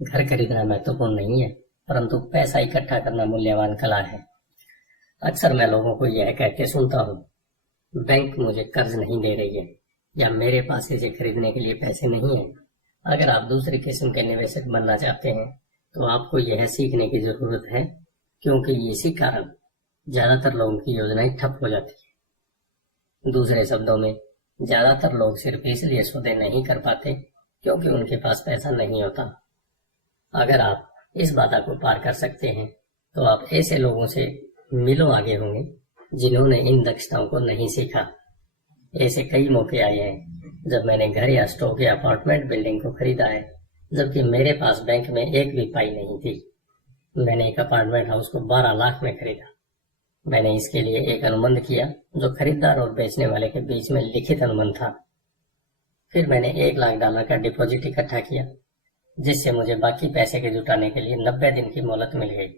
घर खरीदना महत्वपूर्ण नहीं है, परंतु पैसा इकट्ठा करना मूल्यवान कला है। अक्सर मैं लोगों को यह कहते सुनता हूँ, बैंक मुझे कर्ज नहीं दे रही है या मेरे पास इसे खरीदने के लिए पैसे नहीं है। अगर आप दूसरी किस्म के निवेशक बनना चाहते हैं तो आपको यह सीखने की जरूरत है, क्योंकि इसी कारण ज्यादातर लोगों की योजनाएं ठप हो जाती है। दूसरे शब्दों में, ज्यादातर लोग सिर्फ इसलिए सौदे नहीं कर पाते क्योंकि उनके पास पैसा नहीं होता। अगर आप इस बाधा को पार कर सकते हैं तो आप ऐसे लोगों से मीलों आगे होंगे जिन्होंने इन दक्षताओं को नहीं सीखा। ऐसे कई मौके आए हैं जब मैंने घर या स्टॉक या अपार्टमेंट बिल्डिंग को खरीदा है, जबकि मेरे पास बैंक में एक भी पाई नहीं थी। मैंने एक अपार्टमेंट हाउस को 12 लाख में खरीदा। मैंने इसके लिए एक अनुबंध किया जो खरीदार और बेचने वाले के बीच में लिखित अनुबंध था। फिर मैंने $1 लाख का डिपॉजिट इकट्ठा किया, जिससे मुझे बाकी पैसे के जुटाने के लिए 90 दिन की मोहलत मिल गई।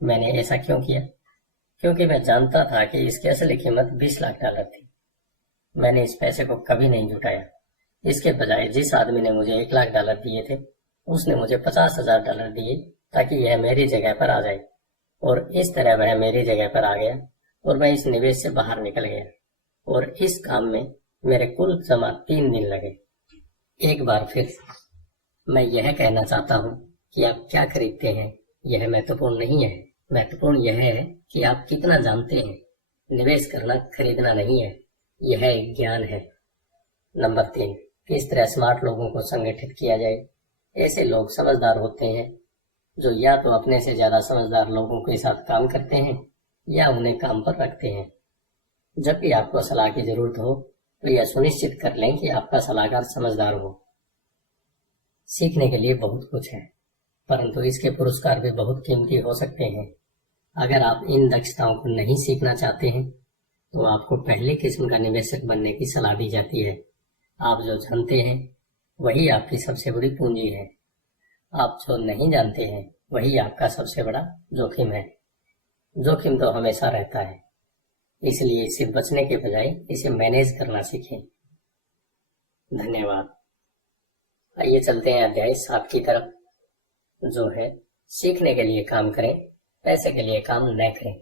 मैंने ऐसा क्यों किया? क्योंकि मैं जानता था कि इसकी असली कीमत $20 लाख थी। मैंने इस पैसे को कभी नहीं जुटाया। इसके बजाय जिस आदमी ने मुझे $1 लाख दिए थे, उसने मुझे $50,000 दिए ताकि यह मेरी जगह पर आ जाए, और इस तरह वह मेरी जगह पर आ गया और मैं इस निवेश से बाहर निकल गया। और इस काम में मेरे कुल जमा 3 दिन लगे। एक बार फिर मैं यह कहना चाहता हूँ कि आप क्या खरीदते हैं यह महत्वपूर्ण नहीं है। महत्वपूर्ण यह है कि आप कितना जानते हैं। निवेश करना खरीदना नहीं है, यह एक ज्ञान है। नंबर 3, किस तरह स्मार्ट लोगों को संगठित किया जाए। ऐसे लोग समझदार होते हैं जो या तो अपने से ज्यादा समझदार लोगों के साथ काम करते हैं या उन्हें काम पर रखते हैं। जब भी आपको सलाह की जरूरत हो तो यह सुनिश्चित कर लें कि आपका सलाहकार समझदार हो। सीखने के लिए बहुत कुछ है, परंतु इसके पुरस्कार भी बहुत कीमती हो सकते हैं। अगर आप इन दक्षताओं को नहीं सीखना चाहते हैं तो आपको पहले किस्म का निवेशक बनने की सलाह दी जाती है। आप जो जानते हैं वही आपकी सबसे बड़ी पूंजी है। आप जो नहीं जानते हैं वही आपका सबसे बड़ा जोखिम है। जोखिम तो हमेशा रहता है, इसलिए इससे बचने के बजाय इसे मैनेज करना सीखें। धन्यवाद। आइए चलते हैं अध्याय 7 की तरफ, जो है सीखने के लिए काम करें, पैसे के लिए काम न करें।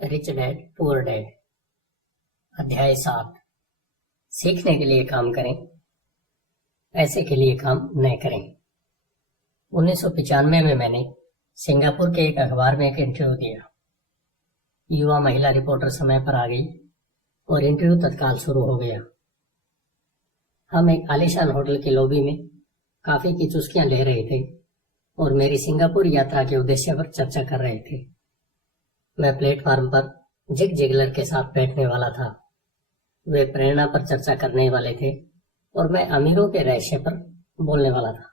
Rich dad poor dad. अध्याय 7, सीखने के लिए काम करें, पैसे के लिए काम न करें। 1995 में मैंने सिंगापुर के एक अखबार में एक इंटरव्यू दिया। युवा महिला रिपोर्टर समय पर आ गई और इंटरव्यू तत्काल शुरू हो गया। हम एक आलीशान होटल की लॉबी में काफी की चुस्कियां ले रहे थे और मेरी सिंगापुर यात्रा के उद्देश्य पर चर्चा कर रहे थे। मैं प्लेटफार्म पर जिग जिगलर के साथ बैठने वाला था। वे प्रेरणा पर चर्चा करने वाले थे और मैं अमीरों के रहस्य पर बोलने वाला था।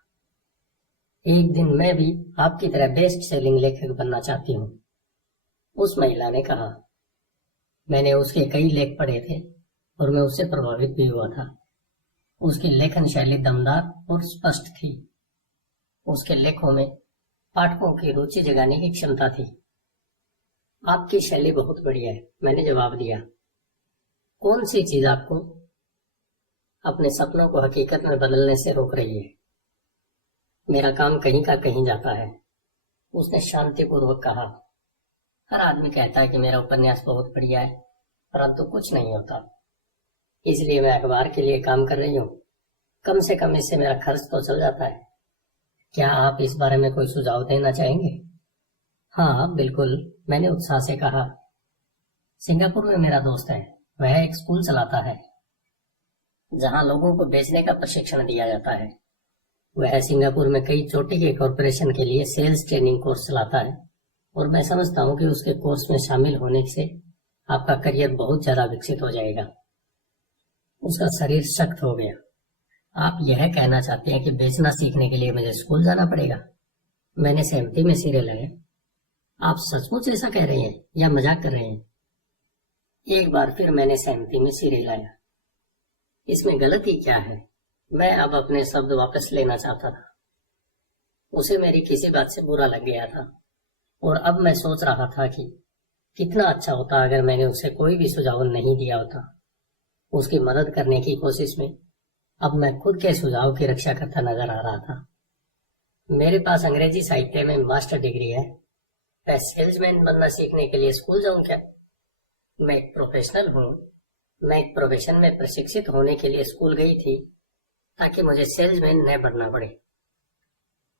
एक दिन मैं भी आपकी तरह बेस्ट सेलिंग लेखक बनना चाहती हूँ, उस महिला ने कहा। मैंने उसके कई लेख पढ़े थे और मैं उससे प्रभावित भी हुआ था। उसकी लेखन शैली दमदार और स्पष्ट थी। उसके लेखों में पाठकों की रुचि जगाने की क्षमता थी। आपकी शैली बहुत बढ़िया है, मैंने जवाब दिया। कौन सी चीज आपको अपने सपनों को हकीकत में बदलने से रोक रही है? मेरा काम कहीं का कहीं जाता है, उसने शांतिपूर्वक कहा। हर आदमी कहता है कि मेरा उपन्यास बहुत बढ़िया है, परंतु कुछ नहीं होता। इसलिए मैं अखबार के लिए काम कर रही हूँ। कम से कम इससे मेरा खर्च तो चल जाता है। क्या आप इस बारे में कोई सुझाव देना चाहेंगे? हाँ बिल्कुल, मैंने उत्साह से कहा। सिंगापुर में मेरा दोस्त है, वह एक स्कूल चलाता है जहाँ लोगों को बेचने का प्रशिक्षण दिया जाता है। वह सिंगापुर में कई चोटी के कॉरपोरेशन के लिए सेल्स ट्रेनिंग कोर्स चलाता है और मैं समझता हूँ कि उसके कोर्स में शामिल होने से आपका करियर बहुत ज्यादा विकसित हो जाएगा। उसका शरीर सख्त हो गया। आप यह कहना चाहते हैं कि बेचना सीखने के लिए मुझे स्कूल जाना पड़ेगा? मैंने सहमति में सिर हिलाया। आप सचमुच ऐसा कह रहे हैं या मजाक कर रहे हैं? एक बार फिर मैंने सहमति में सिर हिलाया। इसमें गलती क्या है? मैं अब अपने शब्द वापस लेना चाहता था। उसे मेरी किसी बात से बुरा लग गया था और अब मैं सोच रहा था कि कितना अच्छा होता अगर मैंने उसे कोई भी सुझाव नहीं दिया होता। उसकी मदद करने की कोशिश में अब मैं खुद के सुझाव की रक्षा करता नजर आ रहा था। मेरे पास अंग्रेजी साहित्य में मास्टर डिग्री है। मैं सेल्समैन बनना सीखने के लिए स्कूल जाऊं क्या? मैं एक प्रोफेशनल हूँ। मैं एक प्रोफेशन में प्रशिक्षित होने के लिए स्कूल गई थी ताकि मुझे सेल्समैन न बनना पड़े।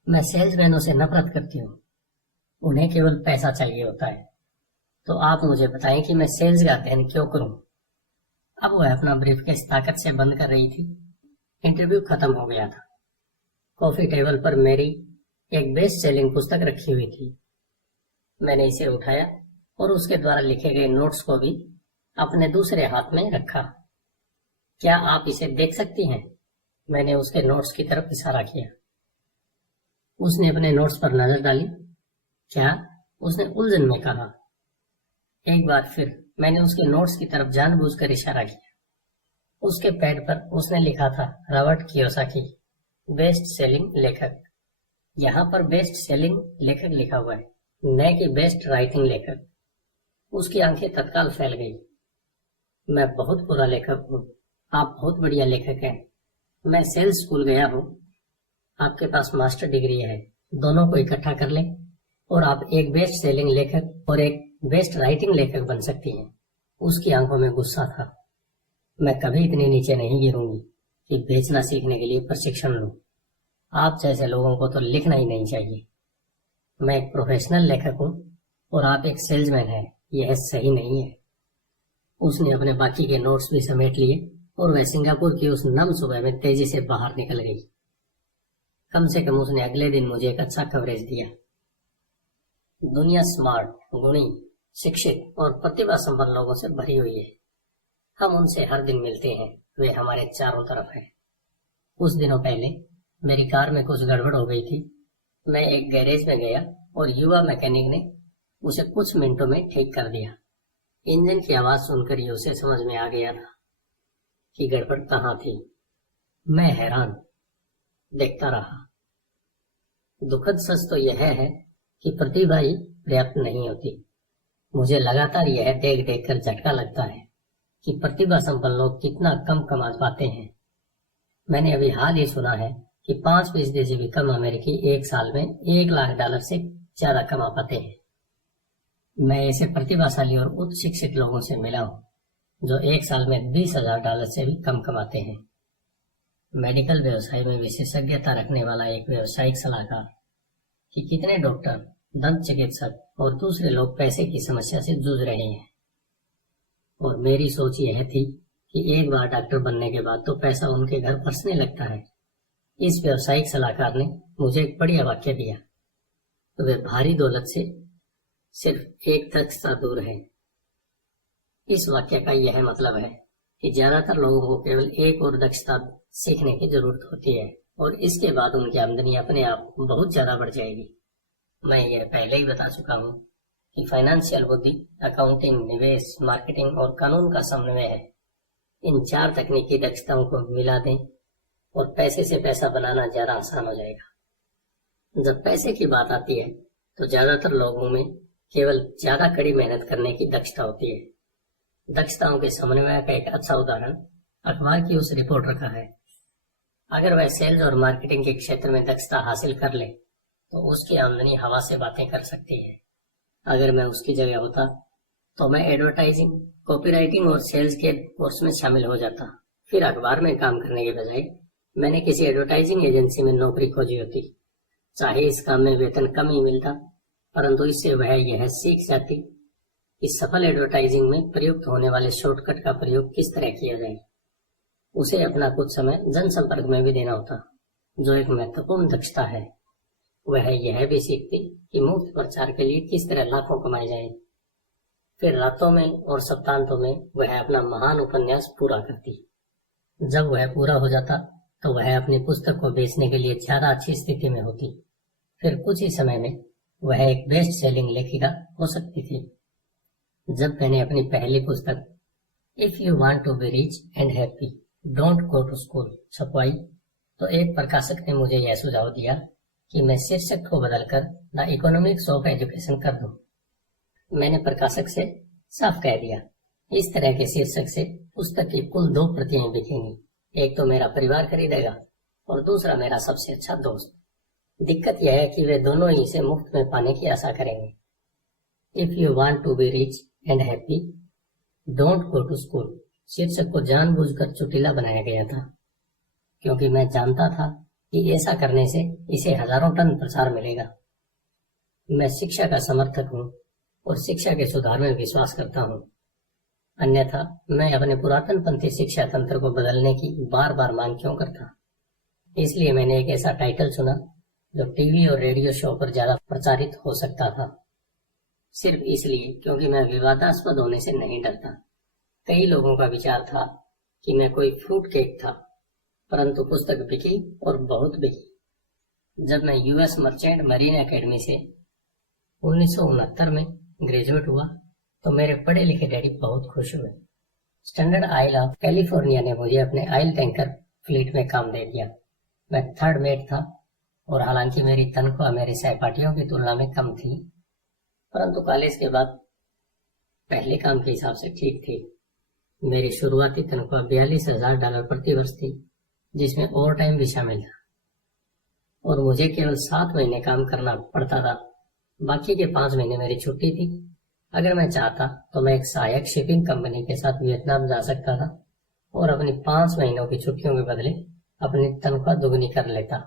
मैं सेल्समैनों से नफरत करती हूँ। उन्हें केवल पैसा चाहिए होता है। तो आप मुझे बताएं कि मैं सेल्स का अध्ययन क्यों करूं? अब वह अपना ब्रीफकेस ताकत से बंद कर रही थी। इंटरव्यू खत्म हो गया था। कॉफी टेबल पर मेरी एक बेस्ट सेलिंग पुस्तक रखी हुई थी। मैंने इसे उठाया और उसके द्वारा लिखे गए नोट्स को भी अपने दूसरे हाथ में रखा। क्या आप इसे देख सकती हैं? मैंने उसके नोट्स की तरफ इशारा किया। उसने अपने नोट्स पर नजर डाली। क्या? उसने उलझन में कहा। एक बार फिर मैंने उसके नोट्स की तरफ जानबूझकर इशारा किया। उसके पैड पर उसने लिखा था रॉबर्ट कियोसाकी, बेस्ट सेलिंग लेखक। यहाँ पर बेस्ट सेलिंग लेखक लिखा हुआ है, न कि बेस्ट राइटिंग लेखक। उसकी आंखें तत्काल फैल गई। मैं बहुत बुरा लेखक हूँ। आप बहुत बढ़िया लेखक हैं। मैं सेल्स स्कूल गया हूँ। आपके पास मास्टर डिग्री है। दोनों को इकट्ठा कर लें और आप एक बेस्ट सेलिंग लेखक और एक बेस्ट राइटिंग लेखक बन सकती हैं। उसकी आंखों में गुस्सा था। मैं कभी इतनी नीचे नहीं गिरूंगी कि बेचना सीखने के लिए प्रशिक्षण लूं। आप जैसे लोगों को तो लिखना ही नहीं चाहिए। मैं एक प्रोफेशनल लेखक हूं और आप एक सेल्समैन हैं। यह सही नहीं है। उसने अपने बाकी के नोट्स भी समेट लिए और वह सिंगापुर की उस नम सुबह में तेजी से बाहर निकल गई। कम से कम उसने अगले दिन मुझे एक अच्छा कवरेज दिया। दुनिया स्मार्ट, गुणी, शिक्षित और प्रतिभा संपन्न लोगों से भरी हुई है। हम उनसे हर दिन मिलते हैं। वे हमारे चारों तरफ हैं। कुछ दिनों पहले मेरी कार में कुछ गड़बड़ हो गई थी। मैं एक गैरेज में गया और युवा मैकेनिक ने उसे कुछ मिनटों में ठीक कर दिया। इंजन की आवाज सुनकर ही उसे समझ में आ गया था कि गड़बड़ कहाँ थी। मैं हैरान देखता रहा। दुखद सच तो यह है कि प्रतिभा ही पर्याप्त नहीं होती। मुझे लगातार यह देख देख कर झटका लगता है कि प्रतिभा संपन्न लोग कितना कम कमा पाते हैं। मैंने अभी हाल ही सुना है कि 5% से भी कम अमेरिकी एक साल में $1,00,000 से ज्यादा कमा पाते हैं। मैं ऐसे प्रतिभाशाली और उच्च शिक्षित लोगों से मिला हूँ जो एक साल में $20,000 से भी कम कमाते हैं। मेडिकल व्यवसाय में विशेषज्ञता रखने वाला एक व्यवसायिक सलाहकार कि कितने डॉक्टर, दंत चिकित्सक और दूसरे लोग पैसे की समस्या से जूझ रहे हैं। और मेरी सोच यह थी कि एक बार डॉक्टर बनने के बाद तो पैसा उनके घर बरसने लगता है। इस व्यवसायिक सलाहकार ने मुझे एक बढ़िया वाक्य दिया। तो वे भारी दौलत से सिर्फ एक दक्षता दूर है। इस वाक्य का यह मतलब है कि ज्यादातर लोगों को केवल एक और दक्षता सीखने की जरूरत होती है और इसके बाद उनकी आमदनी अपने आप बहुत ज्यादा बढ़ जाएगी। मैं यह पहले ही बता चुका हूँ कि फाइनेंशियल बुद्धि, अकाउंटिंग, निवेश, मार्केटिंग और कानून का समन्वय है। इन 4 तकनीकी दक्षताओं को मिला दें और पैसे से पैसा बनाना ज्यादा आसान हो जाएगा। जब पैसे की बात आती है तो ज्यादातर लोगों में केवल ज्यादा कड़ी मेहनत करने की दक्षता होती है। दक्षताओं के समन्वय का एक अच्छा उदाहरण अखबार की उस रिपोर्टर का है। अगर वह सेल्स और मार्केटिंग के क्षेत्र में दक्षता हासिल कर ले तो उसकी आमदनी हवा से बातें कर सकती है। अगर मैं उसकी जगह होता तो मैं एडवर्टाइजिंग, कॉपीराइटिंग और सेल्स के कोर्स में शामिल हो जाता। फिर अखबार में काम करने के बजाय मैंने किसी एडवर्टाइजिंग एजेंसी में नौकरी खोजी होती। चाहे इस काम में वेतन कम ही मिलता, परंतु इससे वह यह सीख जाती कि सफल एडवर्टाइजिंग में प्रयुक्त होने वाले शॉर्टकट का प्रयोग किस तरह किया जाए। उसे अपना कुछ समय जनसंपर्क में भी देना होता, जो एक महत्वपूर्ण दक्षता है। वह यह भी सीखती कि मुफ्त प्रचार के लिए किस तरह लाखों कमाए जाए। फिर रातों में और सप्तांतों में वह अपना महान उपन्यास पूरा करती। जब वह पूरा हो जाता तो वह अपनी पुस्तक को बेचने के लिए ज्यादा अच्छी स्थिति में होती। फिर कुछ ही समय में वह एक बेस्ट सेलिंग लेखिका हो सकती थी। जब मैंने अपनी पहली पुस्तक if you want to be rich and happy don't go to school छपवाई तो एक प्रकाशक ने मुझे यह सुझाव दिया कि मैं शीर्षक को बदलकर द इकोनॉमिक्स ऑफ एजुकेशन कर दूं। मैंने प्रकाशक से साफ कह दिया, इस तरह के शीर्षक से पुस्तक की कुल 2 प्रतियां बिकेंगी, एक तो मेरा परिवार खरीदेगा और दूसरा मेरा सबसे अच्छा दोस्त। दिक्कत यह है कि वे दोनों ही इसे मुफ्त में पाने की आशा करेंगे। If you want to be rich and happy, don't go to school शीर्षक को जानबूझकर चुटीला बनाया गया था, क्योंकि मैं जानता था कि ऐसा करने से इसे हजारों टन प्रचार मिलेगा। मैं शिक्षा का समर्थक हूँ और शिक्षा के सुधार में विश्वास करता हूँ, अन्यथा मैं अपने पुरातन पंथी शिक्षा तंत्र को बदलने की बार बार मांग क्यों करता। इसलिए मैंने एक ऐसा टाइटल चुना जो टीवी और रेडियो शो पर ज्यादा प्रचारित हो सकता था, सिर्फ इसलिए क्योंकि मैं विवादास्पद होने से नहीं डरता। कई लोगों का विचार था कि मैं कोई फ्रूट केक था, परंतु पुस्तक बिकी और बहुत बिकी। जब मैं यूएस मर्चेंट मरीन एकेडमी से 1969 में ग्रेजुएट हुआ तो मेरे पढ़े लिखे डैडी बहुत खुश हुए। स्टैंडर्ड आयल ऑफ कैलिफोर्निया ने मुझे अपने आयल टैंकर फ्लीट में काम दे दिया। मैं 3rd मेट था और हालांकि मेरी तनख्वाह मेरे सहपाठियों की तुलना में कम थी, परंतु कॉलेज के बाद पहले काम के हिसाब से ठीक थी। मेरी शुरुआती तनख्वाह $42,000 प्रति वर्ष थी, जिसमें ओवर टाइम भी शामिल था, और मुझे केवल 7 महीने काम करना पड़ता था। बाकी के 5 महीने मेरी छुट्टी थी। अगर मैं चाहता तो मैं एक सहायक शिपिंग कंपनी के साथ वियतनाम जा सकता था और अपनी 5 महीनों की छुट्टियों के बदले अपनी तनख्वाह दुगनी कर लेता।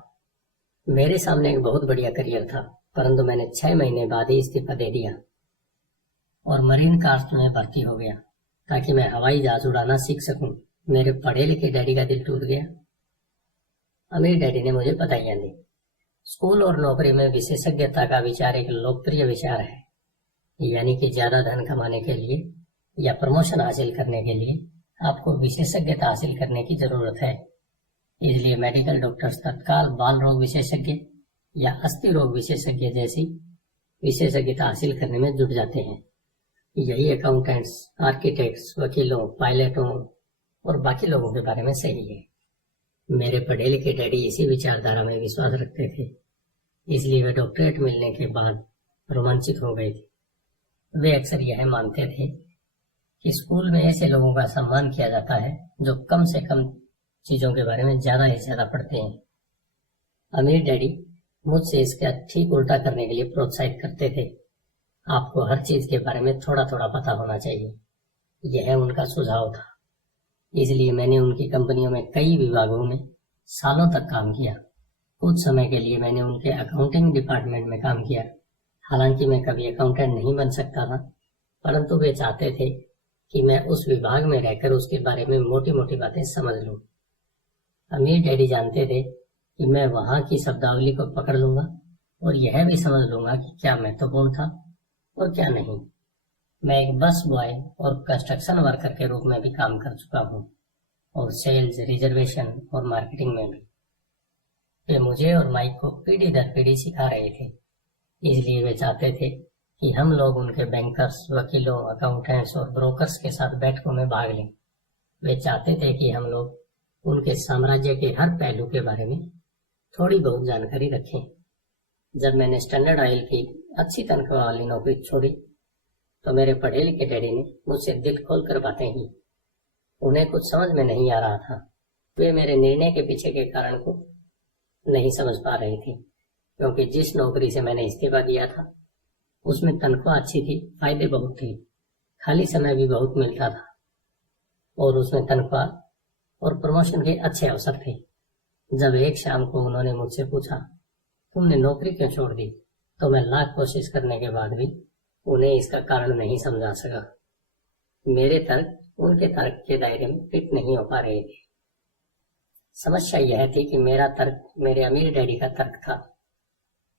मेरे सामने एक बहुत बढ़िया करियर था, परंतु मैंने 6 महीने बाद ही इस्तीफा दे दिया और मरीन कास्ट में भर्ती हो गया ताकि मैं हवाई जहाज उड़ाना सीख सकूं। मेरे पढ़े लिखे डैडी का दिल टूट गया। अमीर डैडी ने मुझे बधाइयां दी। स्कूल और नौकरी में विशेषज्ञता का विचार एक लोकप्रिय विचार है, यानी कि ज्यादा धन कमाने के लिए या प्रमोशन हासिल करने के लिए आपको विशेषज्ञता हासिल करने की जरूरत है। इसलिए मेडिकल डॉक्टर्स तत्काल बाल रोग विशेषज्ञ या अस्थि रोग विशेषज्ञ जैसी विशेषज्ञता हासिल करने में जुट जाते हैं। यही अकाउंटेंट्स, आर्किटेक्ट्स, वकीलों, पायलटों और बाकी लोगों के बारे में सही है। मेरे पढ़े लिखे डैडी इसी विचारधारा में विश्वास रखते थे, इसलिए वे डॉक्टरेट मिलने के बाद रोमांचित हो गए थे। वे अक्सर यह मानते थे कि स्कूल में ऐसे लोगों का सम्मान किया जाता है जो कम से कम चीजों के बारे में ज्यादा से ज्यादा पढ़ते हैं। अमीर डैडी मुझसे इसका ठीक उल्टा करने के लिए प्रोत्साहित करते थे। आपको हर चीज के बारे में थोड़ा थोड़ा पता होना चाहिए, यह उनका सुझाव था। इसलिए मैंने उनकी कंपनियों में कई विभागों में सालों तक काम किया। कुछ समय के लिए मैंने उनके अकाउंटिंग डिपार्टमेंट में काम किया। हालांकि मैं कभी अकाउंटेंट नहीं बन सकता था, परंतु वे चाहते थे कि मैं उस विभाग में रहकर उसके बारे में मोटी मोटी बातें समझ लूं। अमीर डैडी जानते थे कि मैं वहां की शब्दावली को पकड़ लूंगा और यह भी समझ लूंगा कि क्या महत्वपूर्ण था और क्या नहीं। मैं एक बस बॉय और कंस्ट्रक्शन वर्कर के रूप में भी काम कर चुका हूँ और सेल्स, रिजर्वेशन और मार्केटिंग में भी। वे मुझे और माइक को पीढ़ी दर पीढ़ी सिखा रहे थे, इसलिए वे चाहते थे कि हम लोग उनके बैंकर्स, वकीलों, अकाउंटेंट्स और ब्रोकर्स के साथ बैठकों में भाग लें। वे चाहते थे कि हम लोग उनके साम्राज्य के हर पहलू के बारे में थोड़ी बहुत जानकारी रखें। जब मैंने स्टैंडर्ड ऑयल की अच्छी तनख्वाह वाली नौकरी छोड़ी तो मेरे पढ़े लिखे डैडी ने मुझसे दिल खोल कर बातें की। उन्हें कुछ समझ में नहीं आ रहा था। वे मेरे निर्णय के पीछे के कारण को नहीं समझ पा रहे थे, क्योंकि जिस नौकरी से मैंने इस्तीफा दिया था उसमें तनख्वाह अच्छी थी, फायदे बहुत थे, खाली समय भी बहुत मिलता था और उसमें तनख्वाह और प्रमोशन के अच्छे अवसर थे। जब एक शाम को उन्होंने मुझसे पूछा, तुमने नौकरी क्यों छोड़ दी, तो मैं लाख कोशिश करने के बाद भी उन्हें इसका कारण नहीं समझा सका। मेरे तर्क उनके तर्क के दायरे में फिट नहीं हो पा रहे थे। समस्या यह थी कि मेरा तर्क मेरे अमीर डैडी का तर्क था।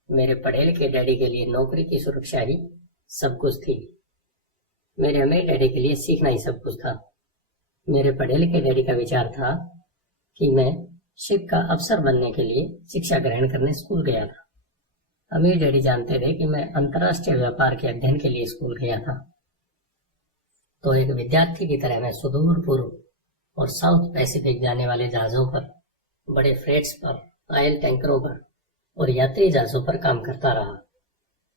मेरे पढ़े लिखे डैडी के लिए नौकरी की सुरक्षा ही सब कुछ थी, मेरे अमीर डैडी के लिए सीखना ही सब कुछ था। मेरे पढ़े लिखे डैडी का विचार था कि मैं शिप का अफसर बनने के लिए शिक्षा ग्रहण करने स्कूल गया था। अमीर डैडी जानते थे कि मैं अंतर्राष्ट्रीय व्यापार के अध्ययन के लिए स्कूल गया था। तो एक विद्यार्थी की तरह मैं सुदूर पूर्व और साउथ पैसिफिक जाने वाले जहाजों पर बड़े फ्रेट्स पर, ऑयल टैंकरों पर और यात्री जहाजों पर काम करता रहा।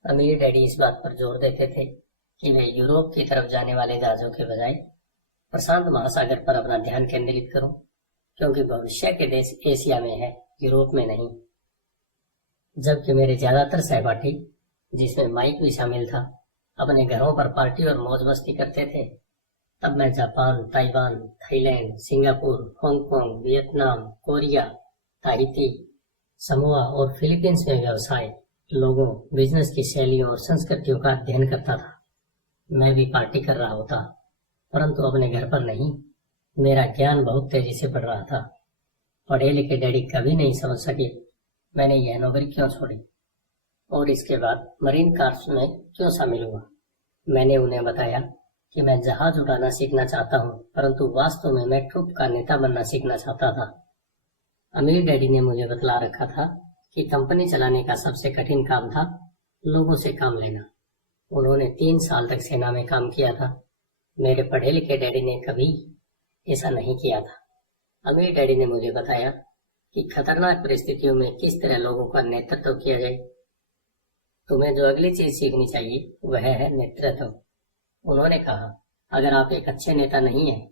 अमीर डैडी इस बात पर जोर देते थे कि मैं यूरोप की तरफ जाने वाले जहाजों के बजाय प्रशांत महासागर पर अपना ध्यान केंद्रित करूं, क्योंकि भविष्य के देश एशिया में है, यूरोप में नहीं। जबकि मेरे ज्यादातर सहपाठी, जिसमें माइक भी शामिल था, अपने घरों पर पार्टी और मौज मस्ती करते थे, तब मैं Japan, Taiwan, Thailand, Singapore, Hong Kong, Vietnam, Korea, Tahiti, Samoa और फिलीपींस में व्यवसाय, लोगों, बिजनेस की शैलियों और संस्कृतियों का अध्ययन करता था। मैं भी पार्टी कर रहा होता, परंतु अपने घर पर नहीं। मेरा ज्ञान बहुत तेजी से बढ़ रहा था। पढ़े लिखे डैडी कभी नहीं समझ सके मैंने यह नौकरी क्यों छोड़ी और इसके बाद मरीन कार्प्स में क्यों शामिल हुआ। मैंने उन्हें बताया कि मैं जहाज उड़ाना सीखना चाहता हूँ, परंतु वास्तव में मैं ट्रुप का नेता बनना सीखना चाहता था। अमीर डैडी ने मुझे बतला रखा था कि कंपनी चलाने का सबसे कठिन काम था लोगों से काम लेना। उन्होंने 3 साल तक सेना में काम किया था। मेरे पढ़े लिखे डैडी ने कभी ऐसा नहीं किया था। अमीर डैडी ने मुझे बताया कि खतरनाक परिस्थितियों में किस तरह लोगों का नेतृत्व किया जाए। तुम्हें जो अगली चीज सीखनी चाहिए वह है नेतृत्व। उन्होंने कहा, अगर आप एक अच्छे नेता नहीं हैं,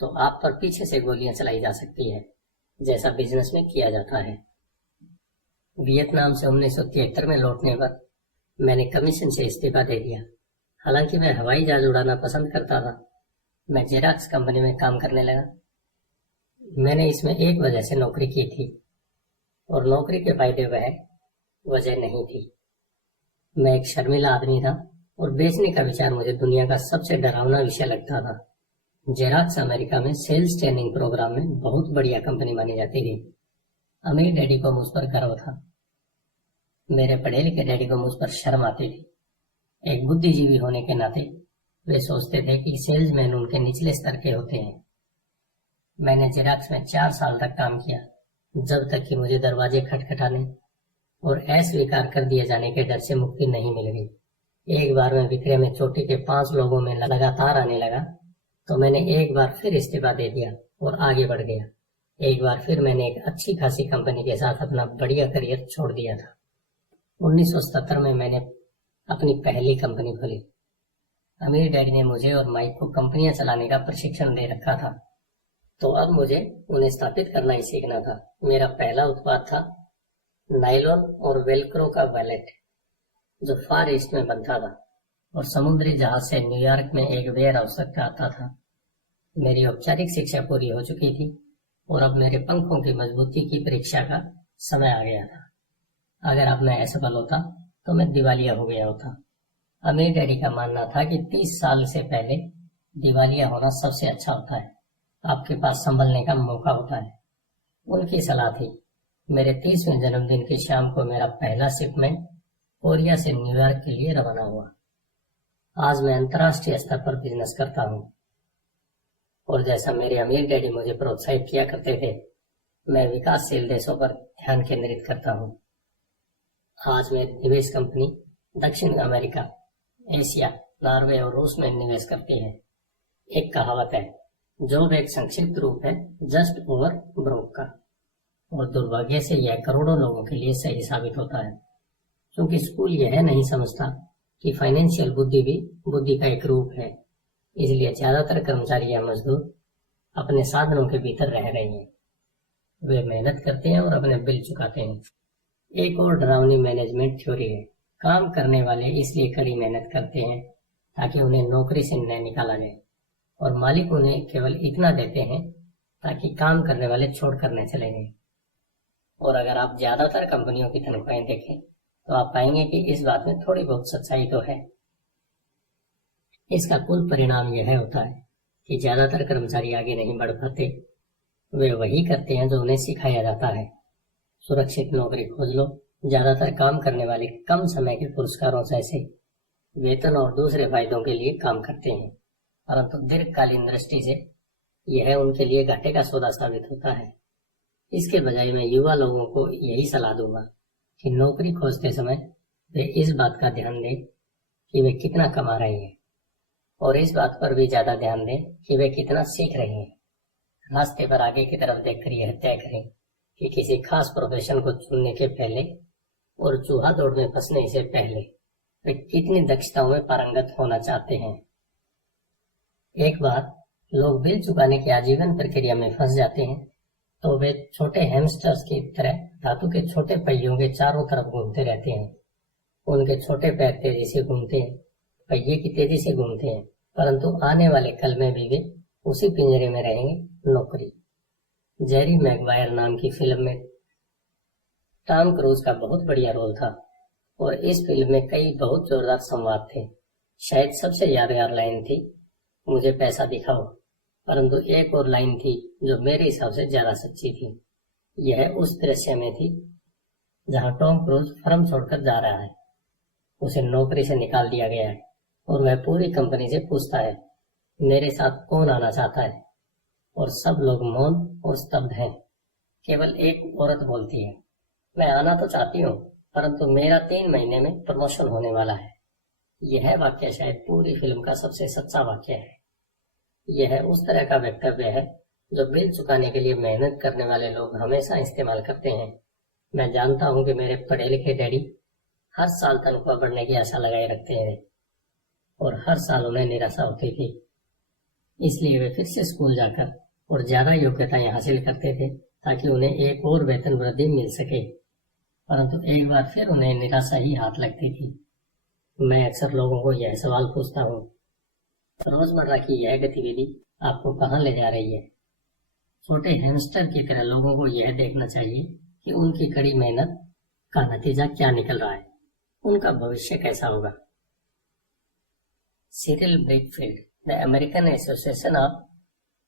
तो आप पर पीछे से गोलियां चलाई जा सकती है, जैसा बिजनेस में किया जाता है। वियतनाम से 1973 में लौटने पर मैंने कमीशन से इस्तीफा दे दिया। हालांकि मैं हवाई जहाज उड़ाना पसंद करता था। मैं जेरॉक्स कंपनी में काम करने लगा। मैंने इसमें एक वजह से नौकरी की थी और नौकरी के फायदे वह वजह नहीं थी। मैं एक शर्मीला आदमी था और बेचने का विचार मुझे दुनिया का सबसे डरावना विषय लगता था। जेरॉक्स अमेरिका में सेल्स ट्रेनिंग प्रोग्राम में बहुत बढ़िया कंपनी मानी जाती थी। अमीर डैडी को मुझ पर गर्व था। मेरे पढ़े लिखे डैडी को मुझ पर शर्म आती थी। एक बुद्धिजीवी होने के नाते वे सोचते थे कि सेल्समैन उनके निचले स्तर के होते हैं। मैंने जेरॉक्स में 4 साल तक काम किया, जब तक कि मुझे दरवाजे खटखटाने और अस्वीकार कर दिए जाने के डर से मुक्ति नहीं मिल गई। एक बार मैं विक्रय में चोटी के 5 लोगों में लगातार आने लगा, तो मैंने एक बार फिर इस्तीफा दे दिया और आगे बढ़ गया। एक बार फिर मैंने एक अच्छी खासी कंपनी के साथ अपना बढ़िया करियर छोड़ दिया था। 1977 में मैंने अपनी पहली कंपनी खोली। अमीर डैडी ने मुझे और माइक को कंपनियां चलाने का प्रशिक्षण दे रखा था, तो अब मुझे उन्हें स्थापित करना ही सीखना था। मेरा पहला उत्पाद था नायलॉन और वेलक्रो का वैलेट, जो फार ईस्ट में बनता था और समुद्री जहाज से न्यूयॉर्क में एक वेयर हाउस तक आता था। मेरी औपचारिक शिक्षा पूरी हो चुकी थी और अब मेरे पंखों की मजबूती की परीक्षा का समय आ गया था। अगर अब मैं असफल होता तो मैं दिवालिया हो गया होता। अमीर डैडी का मानना था कि 30 साल से पहले दिवालिया होना सबसे अच्छा होता है, आपके पास संभलने का मौका होता है। उनकी सलाह थी। मेरे 30वें जन्मदिन की शाम को मेरा पहला शिपमेंट कोरिया से न्यूयॉर्क के लिए रवाना हुआ। आज मैं अंतर्राष्ट्रीय स्तर पर बिजनेस करता हूँ और जैसा मेरे अमीर डैडी मुझे प्रोत्साहित किया करते थे, मैं विकासशील देशों पर ध्यान केंद्रित करता हूँ। आज मेरी निवेश कंपनी दक्षिण अमेरिका, एशिया, नॉर्वे और रूस में निवेश करती है। एक कहावत है, जॉब एक संक्षिप्त रूप है जस्ट ओवर ब्रोक का, और दुर्भाग्य से यह करोड़ों लोगों के लिए सही साबित होता है, क्योंकि स्कूल यह नहीं समझता कि फाइनेंशियल बुद्धि भी बुद्धि का एक रूप है। इसलिए ज्यादातर कर्मचारी या मजदूर अपने साधनों के भीतर रह रहे हैं। वे मेहनत करते हैं और अपने बिल चुकाते हैं। एक और डरावनी मैनेजमेंट थ्योरी है, काम करने वाले इसलिए कड़ी मेहनत करते हैं ताकि उन्हें नौकरी से न निकाला जाए, और मालिक उन्हें केवल इतना देते हैं ताकि काम करने वाले छोड़कर न चले जाएं। और अगर आप ज्यादातर कंपनियों की तनख्वाहें देखें तो आप पाएंगे कि इस बात में थोड़ी बहुत सच्चाई तो है। इसका कुल परिणाम यह होता है कि ज्यादातर कर्मचारी आगे नहीं बढ़ पाते। वे वही करते हैं जो उन्हें सिखाया जाता है। सुरक्षित नौकरी खोज लो। ज्यादातर काम करने वाले कम समय के पुरस्कारों जैसे वेतन और दूसरे फायदों के लिए काम करते हैं, परंतु दीर्घकालीन दृष्टि से यह उनके लिए घाटे का सौदा साबित होता है। इसके बजाय मैं युवा लोगों को यही सलाह दूंगा कि नौकरी खोजते समय वे इस बात का ध्यान दें कि वे कितना कमा रहे हैं, और इस बात पर भी ज्यादा ध्यान दें कि वे कितना सीख रहे हैं। रास्ते पर आगे की तरफ देखकर यह तय करें कि किसी खास प्रोफेशन को चुनने के पहले और चूहा दौड़ में फंसने से पहले वे कितनी दक्षताओं में पारंगत होना चाहते हैं। एक बार लोग बिल चुकाने की आजीवन प्रक्रिया में फंस जाते हैं तो वे छोटे हैमस्टर्स की तरह धातु के छोटे पहियों के चारों तरफ घूमते रहते हैं। उनके छोटे पैर तेजी से घूमते हैं, पहिए की तेजी से घूमते हैं, परंतु आने वाले कल में भी वे उसी पिंजरे में रहेंगे, नौकरी। जेरी मैगवायर नाम की फिल्म में टॉम क्रूज का बहुत बढ़िया रोल था और इस फिल्म में कई बहुत जोरदार संवाद थे। शायद सबसे यादगार लाइन थी, मुझे पैसा दिखाओ, परंतु एक और लाइन थी जो मेरे हिसाब से ज्यादा सच्ची थी। यह उस दृश्य में थी जहां टॉम क्रूज फर्म छोड़कर जा रहा है। उसे नौकरी से निकाल दिया गया है और वह पूरी कंपनी से पूछता है, मेरे साथ कौन आना चाहता है? और सब लोग मौन और स्तब्ध हैं। केवल एक औरत बोलती है, मैं आना तो चाहती हूँ, परंतु मेरा 3 महीने में प्रमोशन होने वाला है। यह वाक्य शायद पूरी फिल्म का सबसे सच्चा वाक्य है। यह उस तरह का वक्तव्य है जो बिल चुकाने के लिए मेहनत करने वाले लोग हमेशा इस्तेमाल करते हैं। मैं जानता हूँ कि मेरे पढ़े लिखे डैडी हर साल तनख्वाह बढ़ने की आशा लगाए रखते हैं और हर साल उन्हें निराशा होती थी, इसलिए वे फिर से स्कूल जाकर और ज्यादा योग्यताएं हासिल करते थे ताकि उन्हें एक और वेतन वृद्धि मिल सके, परंतु एक बार फिर उन्हें निराशा ही हाथ लगती थी। मैं अक्सर लोगों को यह सवाल पूछता हूँ, रोजमर्रा की यह गतिविधि आपको कहाँ ले जा रही है? छोटे हैमस्टर की तरह लोगों को यह देखना चाहिए कि उनकी कड़ी मेहनत का नतीजा क्या निकल रहा है, उनका भविष्य कैसा होगा। Cyril Breakfield, the American association of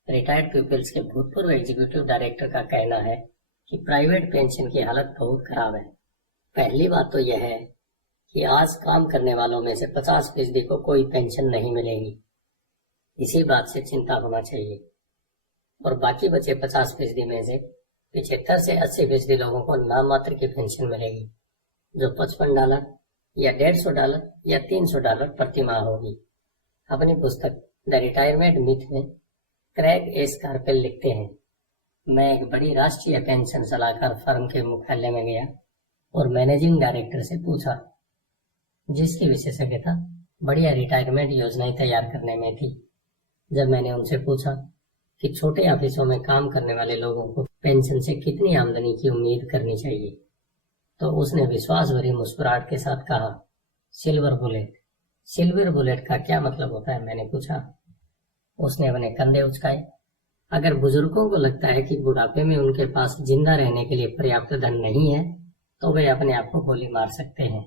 retired peoples के भूतपूर्व एग्जीक्यूटिव डायरेक्टर का कहना है कि प्राइवेट पेंशन की हालत बहुत खराब है। पहली बात तो यह है कि आज काम करने वालों में से 50% को कोई पेंशन नहीं मिलेगी। इसी बात से चिंता होना चाहिए। और बाकी बचे 50% में से $75 से 80% लोगों को नाम मात्र की पेंशन मिलेगी, जो $55 या $150 या $300 प्रति माह होगी। अपनी पुस्तक द रिटायरमेंट मिथ में क्रैग ए स्कारपेल लिखते हैं, मैं एक बड़ी राष्ट्रीय पेंशन सलाहकार फर्म के मुख्यालय में गया और मैनेजिंग डायरेक्टर से पूछा, जिसकी विशेषज्ञता बढ़िया रिटायरमेंट योजनाएं तैयार करने में थी। जब मैंने उनसे पूछा कि छोटे ऑफिसों में काम करने वाले लोगों को पेंशन से कितनी आमदनी की उम्मीद करनी चाहिए, तो उसने विश्वास भरी मुस्कुराहट के साथ कहा, सिल्वर बुलेट। सिल्वर बुलेट का क्या मतलब होता है, मैंने पूछा। उसने अपने कंधे उचकाए। अगर बुजुर्गों को लगता है कि बुढ़ापे में उनके पास जिंदा रहने के लिए पर्याप्त धन नहीं है तो वे अपने आप को गोली मार सकते हैं।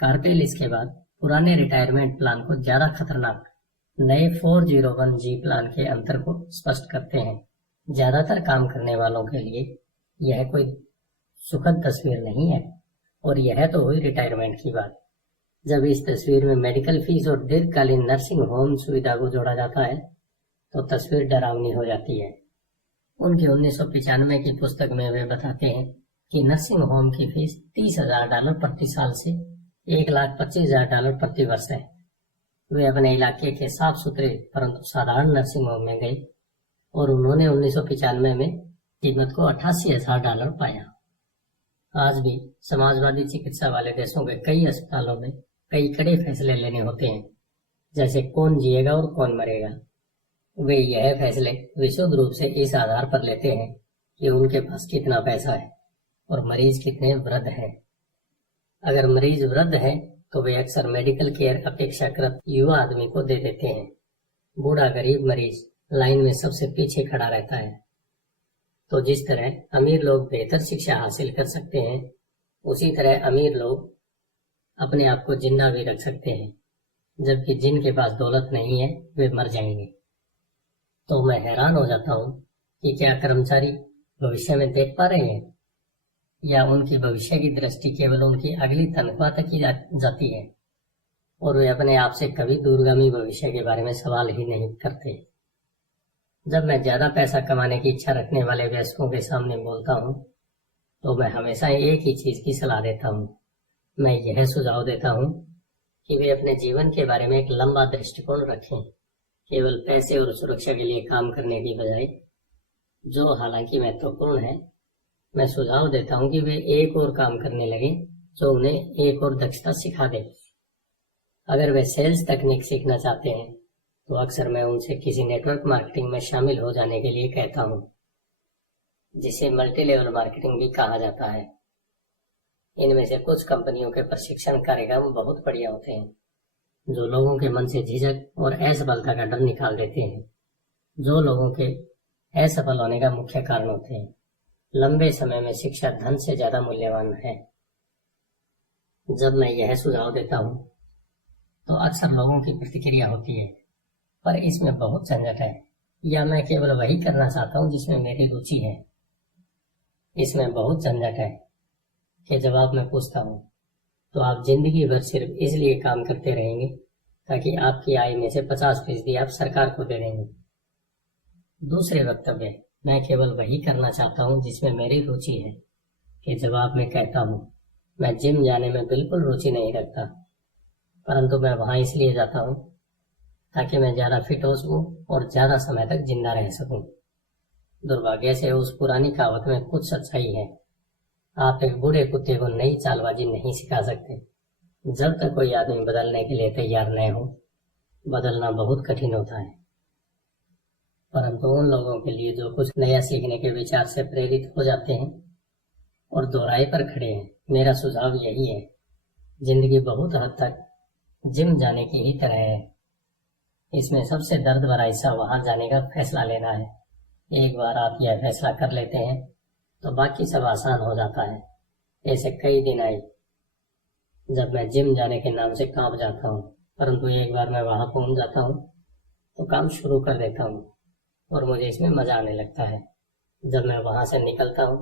कार्पेल इसके बाद पुराने रिटायरमेंट प्लान को ज्यादा खतरनाक नए 401G प्लान के अंतर को स्पष्ट करते हैं। ज्यादातर काम करने वालों के लिए यह कोई सुखद तस्वीर नहीं है, और यह तो हुई रिटायरमेंट की बात। जब इस तस्वीर में मेडिकल फीस और दीर्घकालीन नर्सिंग होम सुविधा को जोड़ा जाता है तो तस्वीर डरावनी हो जाती है। उनकी 1995 की पुस्तक में वे बताते हैं कि नर्सिंग होम की फीस $30,000 प्रति साल से $1,25,000 प्रति वर्ष है। वे अपने इलाके के साफ सुथरे परंतु साधारण नर्सिंग होम में गए और उन्होंने 1995 में कीमत को $88,000 पाया। आज भी समाजवादी चिकित्सा वाले देशों के कई अस्पतालों में कई कड़े फैसले लेने होते हैं, जैसे कौन जिएगा और कौन मरेगा। वे यह फैसले विशुद्ध रूप से इस आधार पर लेते हैं कि उनके पास कितना पैसा है और मरीज कितने वृद्ध हैं। अगर मरीज वृद्ध है तो वे अक्सर मेडिकल केयर अपेक्षाकृत युवा आदमी को दे देते हैं। बूढ़ा गरीब मरीज लाइन में सबसे पीछे खड़ा रहता है। तो जिस तरह अमीर लोग बेहतर शिक्षा हासिल कर सकते हैं, उसी तरह अमीर लोग अपने आप को जिंदा भी रख सकते हैं, जबकि जिनके पास दौलत नहीं है वे मर जाएंगे। तो मैं हैरान हो जाता हूँ कि क्या कर्मचारी भविष्य में देख पा रहे हैं, या उनकी भविष्य की दृष्टि केवल उनकी अगली तनख्वाह तक ही जाती है और वे अपने आप से कभी दूरगामी भविष्य के बारे में सवाल ही नहीं करते। जब मैं ज्यादा पैसा कमाने की इच्छा रखने वाले वयस्कों के सामने बोलता हूँ तो मैं हमेशा एक ही चीज की सलाह देता हूँ। मैं यह सुझाव देता हूँ कि वे अपने जीवन के बारे में एक लंबा दृष्टिकोण रखें, केवल पैसे और सुरक्षा के लिए काम करने की बजाय जो हालांकि महत्वपूर्ण है। मैं सुझाव देता हूं कि वे एक और काम करने लगे जो उन्हें एक और दक्षता सिखा दे। अगर वे सेल्स तकनीक सीखना चाहते हैं तो अक्सर मैं उनसे किसी नेटवर्क मार्केटिंग में शामिल हो जाने के लिए कहता हूं, जिसे मल्टी लेवल मार्केटिंग भी कहा जाता है। इनमें से कुछ कंपनियों के प्रशिक्षण कार्यक्रम बहुत बढ़िया होते हैं, जो लोगों के मन से झिझक और असफलता का डर निकाल देते हैं, जो लोगों के असफल होने का मुख्य कारण होते हैं। लंबे समय में शिक्षा धन से ज्यादा मूल्यवान है। जब मैं यह सुझाव देता हूं तो अक्सर लोगों की प्रतिक्रिया होती है, पर इसमें बहुत झंझट है, या मैं केवल वही करना चाहता हूं जिसमें मेरी रुचि है। इसमें बहुत झंझट है कि जवाब मैं पूछता हूं तो आप जिंदगी भर सिर्फ इसलिए काम करते रहेंगे ताकि आपकी आय में से 50% आप सरकार को दे देंगे। दूसरे वक्तव्य, मैं केवल वही करना चाहता हूं जिसमें मेरी रुचि है, कि जवाब में कहता हूं मैं जिम जाने में बिल्कुल रुचि नहीं रखता, परंतु मैं वहां इसलिए जाता हूं ताकि मैं ज्यादा फिट हो सकूं और ज्यादा समय तक जिंदा रह सकूं। दुर्भाग्य से उस पुरानी कहावत में कुछ सच्चाई है। आप एक बूढ़े कुत्ते को नई चालबाजी नहीं सिखा सकते। जब तक कोई आदमी बदलने के लिए तैयार न हो, बदलना बहुत कठिन होता है। परंतु उन लोगों के लिए जो कुछ नया सीखने के विचार से प्रेरित हो जाते हैं और दोहराई पर खड़े हैं, मेरा सुझाव यही है, जिंदगी बहुत हद तक जिम जाने की ही तरह है। इसमें सबसे दर्द भरा हिस्सा वहां जाने का फैसला लेना है। एक बार आप यह फैसला कर लेते हैं तो बाकी सब आसान हो जाता है। ऐसे कई दिन आए जब मैं जिम जाने के नाम से कांप जाता हूँ, परंतु एक बार मैं वहां पहुंच जाता हूँ तो काम शुरू कर देता हूँ और मुझे इसमें मजा आने लगता है। जब मैं वहां से निकलता हूँ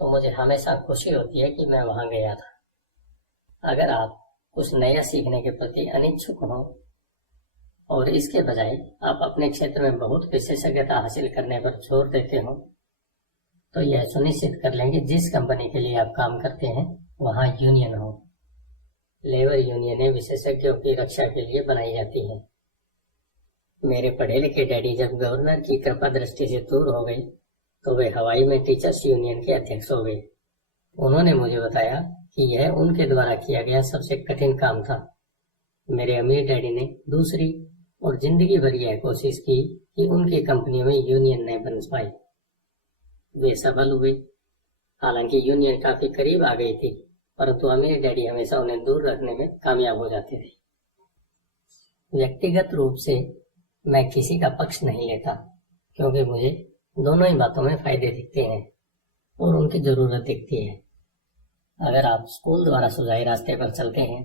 तो मुझे हमेशा खुशी होती है कि मैं वहां गया था। अगर आप कुछ नया सीखने के प्रति अनिच्छुक हो और इसके बजाय आप अपने क्षेत्र में बहुत विशेषज्ञता हासिल करने पर जोर देते हो, तो यह सुनिश्चित कर लेंगे जिस कंपनी के लिए आप काम करते हैं वहां यूनियन हो। लेबर यूनियनें विशेषज्ञों की रक्षा के लिए बनाई जाती हैं। मेरे पढ़े लिखे डैडी जब गवर्नर की कृपा दृष्टि से दूर हो गई तो वे हवाई में टीचर्स यूनियन के अध्यक्ष हो गए। उन्होंने मुझे बताया कि यह उनके द्वारा किया गया सबसे कठिन काम था। मेरे अमीर डैडी ने दूसरी और जिंदगी भर यह कोशिश की कि उनकी कंपनियों में यूनियन न बन पाई। वे सफल हुए, हालांकि यूनियन काफी करीब आ गई थी, परंतु अमीर डैडी हमेशा उन्हें दूर रखने में कामयाब हो जाते थे। व्यक्तिगत रूप से मैं किसी का पक्ष नहीं लेता, क्योंकि मुझे दोनों ही बातों में फायदे दिखते हैं और उनकी जरूरत दिखती है। अगर आप स्कूल द्वारा सुझाए रास्ते पर चलते हैं,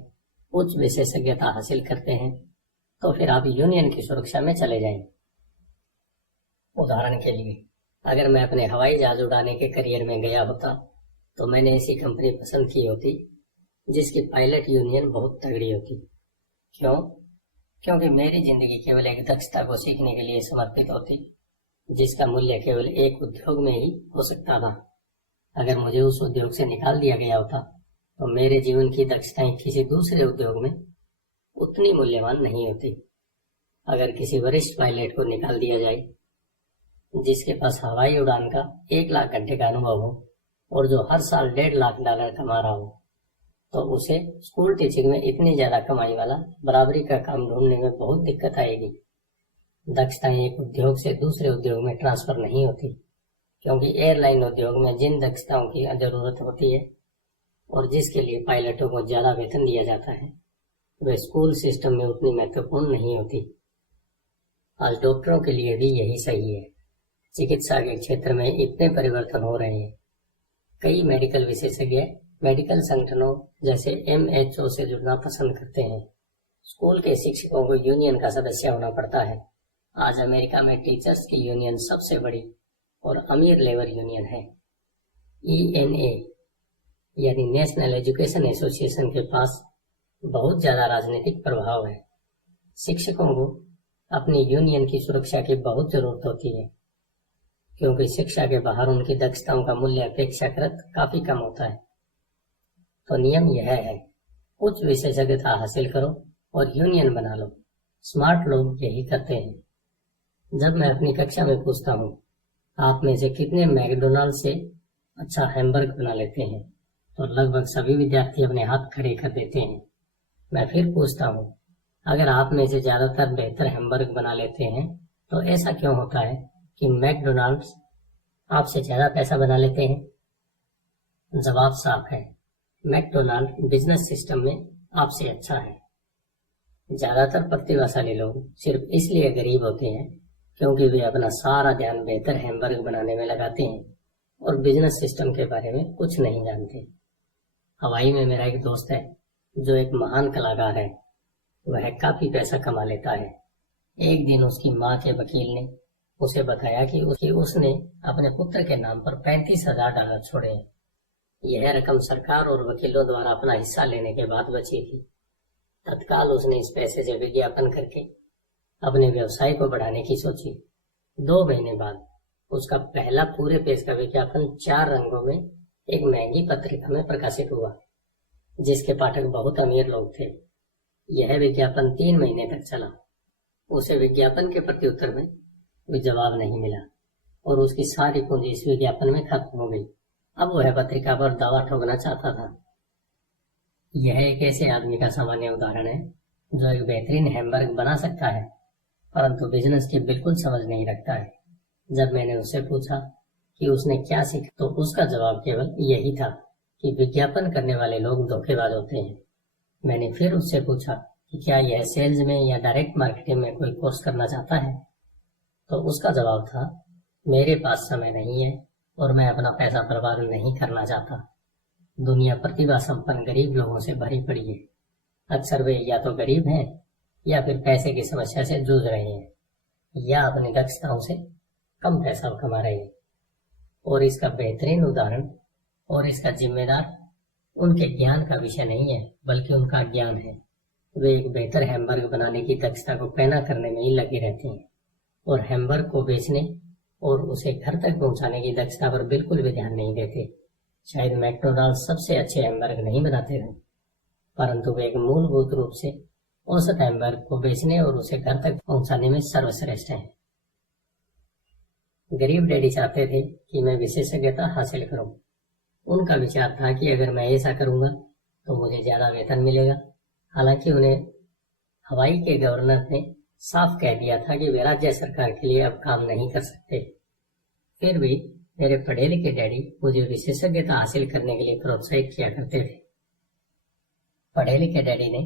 उच्च विशेषज्ञता हासिल करते हैं, तो फिर आप यूनियन की सुरक्षा में चले जाएं। उदाहरण के लिए, अगर मैं अपने हवाई जहाज उड़ाने के करियर में गया होता तो मैंने ऐसी कंपनी पसंद की होती जिसकी पायलट यूनियन बहुत तगड़ी होती। क्यों? क्योंकि मेरी जिंदगी केवल एक दक्षता को सीखने के लिए समर्पित होती, जिसका मूल्य केवल एक उद्योग में ही हो सकता था। अगर मुझे उस उद्योग से निकाल दिया गया होता तो मेरे जीवन की दक्षताएं किसी दूसरे उद्योग में उतनी मूल्यवान नहीं होती। अगर किसी वरिष्ठ पायलट को निकाल दिया जाए जिसके पास हवाई उड़ान का 1 लाख घंटे का अनुभव हो और जो हर साल $1.5 लाख कमा रहा हो, तो उसे स्कूल टीचिंग में इतनी ज्यादा कमाई वाला बराबरी का काम ढूंढने में बहुत दिक्कत आएगी। दक्षताएं एक उद्योग से दूसरे उद्योग में ट्रांसफर नहीं होती, क्योंकि एयरलाइन उद्योग में जिन दक्षताओं की जरूरत होती है और जिसके लिए पायलटों को ज्यादा वेतन दिया जाता है, वे स्कूल सिस्टम में उतनी महत्वपूर्ण नहीं होती। आज डॉक्टरों के लिए भी यही सही है। चिकित्सा के क्षेत्र में इतने परिवर्तन हो रहे हैं। कई मेडिकल विशेषज्ञ मेडिकल संगठनों जैसे MHO से जुड़ना पसंद करते हैं। स्कूल के शिक्षकों को यूनियन का सदस्य होना पड़ता है। आज अमेरिका में टीचर्स की यूनियन सबसे बड़ी और अमीर लेबर यूनियन है। ENA यानी नेशनल एजुकेशन एसोसिएशन के पास बहुत ज्यादा राजनीतिक प्रभाव है। शिक्षकों को अपनी यूनियन की सुरक्षा की बहुत जरूरत होती है, क्योंकि शिक्षा के बाहर उनकी दक्षताओं का मूल्य अपेक्षाकृत काफी कम होता है। तो नियम यह है, उच्च विशेषज्ञता हासिल करो और यूनियन बना लो। स्मार्ट लोग यही करते हैं। जब मैं अपनी कक्षा में पूछता हूँ आप में से कितने मैकडोनाल्ड से अच्छा हैमबर्ग बना लेते हैं? तो लगभग सभी विद्यार्थी अपने हाथ खड़े कर देते हैं। मैं फिर पूछता हूँ, अगर आप में से ज्यादातर बेहतर हैमबर्ग बना लेते हैं तो ऐसा क्यों होता है कि मैकडोनाल्ड्स आपसे ज्यादा पैसा बना लेते हैं? जवाब साफ है, मैकडोनाल्ड बिजनेस सिस्टम में आपसे अच्छा है। ज्यादातर प्रतिभाशाली लोग सिर्फ इसलिए गरीब होते हैं क्योंकि वे अपना सारा ध्यान बेहतर हैमबर्ग बनाने में लगाते हैं और बिजनेस सिस्टम के बारे में कुछ नहीं जानते। हवाई में मेरा एक दोस्त है जो एक महान कलाकार है। वह काफी पैसा कमा लेता है। एक दिन उसकी माँ के वकील ने उसे बताया कि उसने अपने पुत्र के नाम पर $35,000 छोड़े हैं। यह रकम सरकार और वकीलों द्वारा अपना हिस्सा लेने के बाद बची थी। तत्काल उसने इस पैसे से विज्ञापन करके अपने व्यवसाय को बढ़ाने की सोची। 2 महीने बाद उसका पहला पूरे पेज का विज्ञापन 4 रंगों में एक महंगी पत्रिका में प्रकाशित हुआ, जिसके पाठक बहुत अमीर लोग थे। यह विज्ञापन 3 महीने तक चला। उसे विज्ञापन के प्रत्युत्तर में कोई जवाब नहीं मिला और उसकी सारी पूंजी इस विज्ञापन में खत्म हो गई। अब वह पत्रिका पर दावा ठोकना चाहता था। यह एक ऐसे आदमी का सामान्य उदाहरण है जो एक बेहतरीन हैमबर्ग बना सकता है परंतु बिजनेस की बिल्कुल समझ नहीं रखता है। जब मैंने उससे पूछा कि उसने क्या सीखा तो उसका जवाब केवल यही था कि विज्ञापन करने वाले लोग धोखेबाज होते हैं। मैंने फिर उससे पूछा कि क्या यह सेल्स में या डायरेक्ट मार्केटिंग में कोई कोर्स करना चाहता है, तो उसका जवाब था, मेरे पास समय नहीं है और मैं अपना पैसा बर्बाद नहीं करना चाहता। दुनिया प्रतिभा संपन्न गरीब लोगों से भरी पड़ी है। अक्सर वे या तो गरीब हैं या फिर पैसे की समस्या से जूझ रहे हैं या अपनी दक्षताओं से कम पैसा कमा रहे हैं। और इसका बेहतरीन उदाहरण और इसका जिम्मेदार उनके ज्ञान का विषय नहीं है बल्कि उनका ज्ञान है। वे एक बेहतर हैमबर्ग बनाने की दक्षता को पैना करने में ही लगे रहते हैं और हैमबर्ग को बेचने और उसे घर तक पहुंचाने की दक्षता पर बिल्कुल भी ध्यान नहीं देते। शायद मैकडोनाल्ड सबसे अच्छे हैमबर्ग नहीं बनाते थे परंतु वे एक मूलभूत रूप से औसत हैमबर्ग को बेचने और उसे घर तक पहुंचाने में सर्वश्रेष्ठ हैं। गरीब डैडी चाहते थे कि मैं विशेषज्ञता हासिल करूं। उनका विचार था कि अगर मैं ऐसा करूंगा तो मुझे ज्यादा वेतन मिलेगा। हालांकि उन्हें हवाई के गवर्नर ने साफ कह दिया था कि वे राज्य सरकार के लिए अब काम नहीं कर सकते। फिर भी मेरे पढ़े लिखे डैडी मुझे विशेषज्ञता हासिल करने के लिए प्रोत्साहित किया करते थे। पढ़े लिखे डैडी ने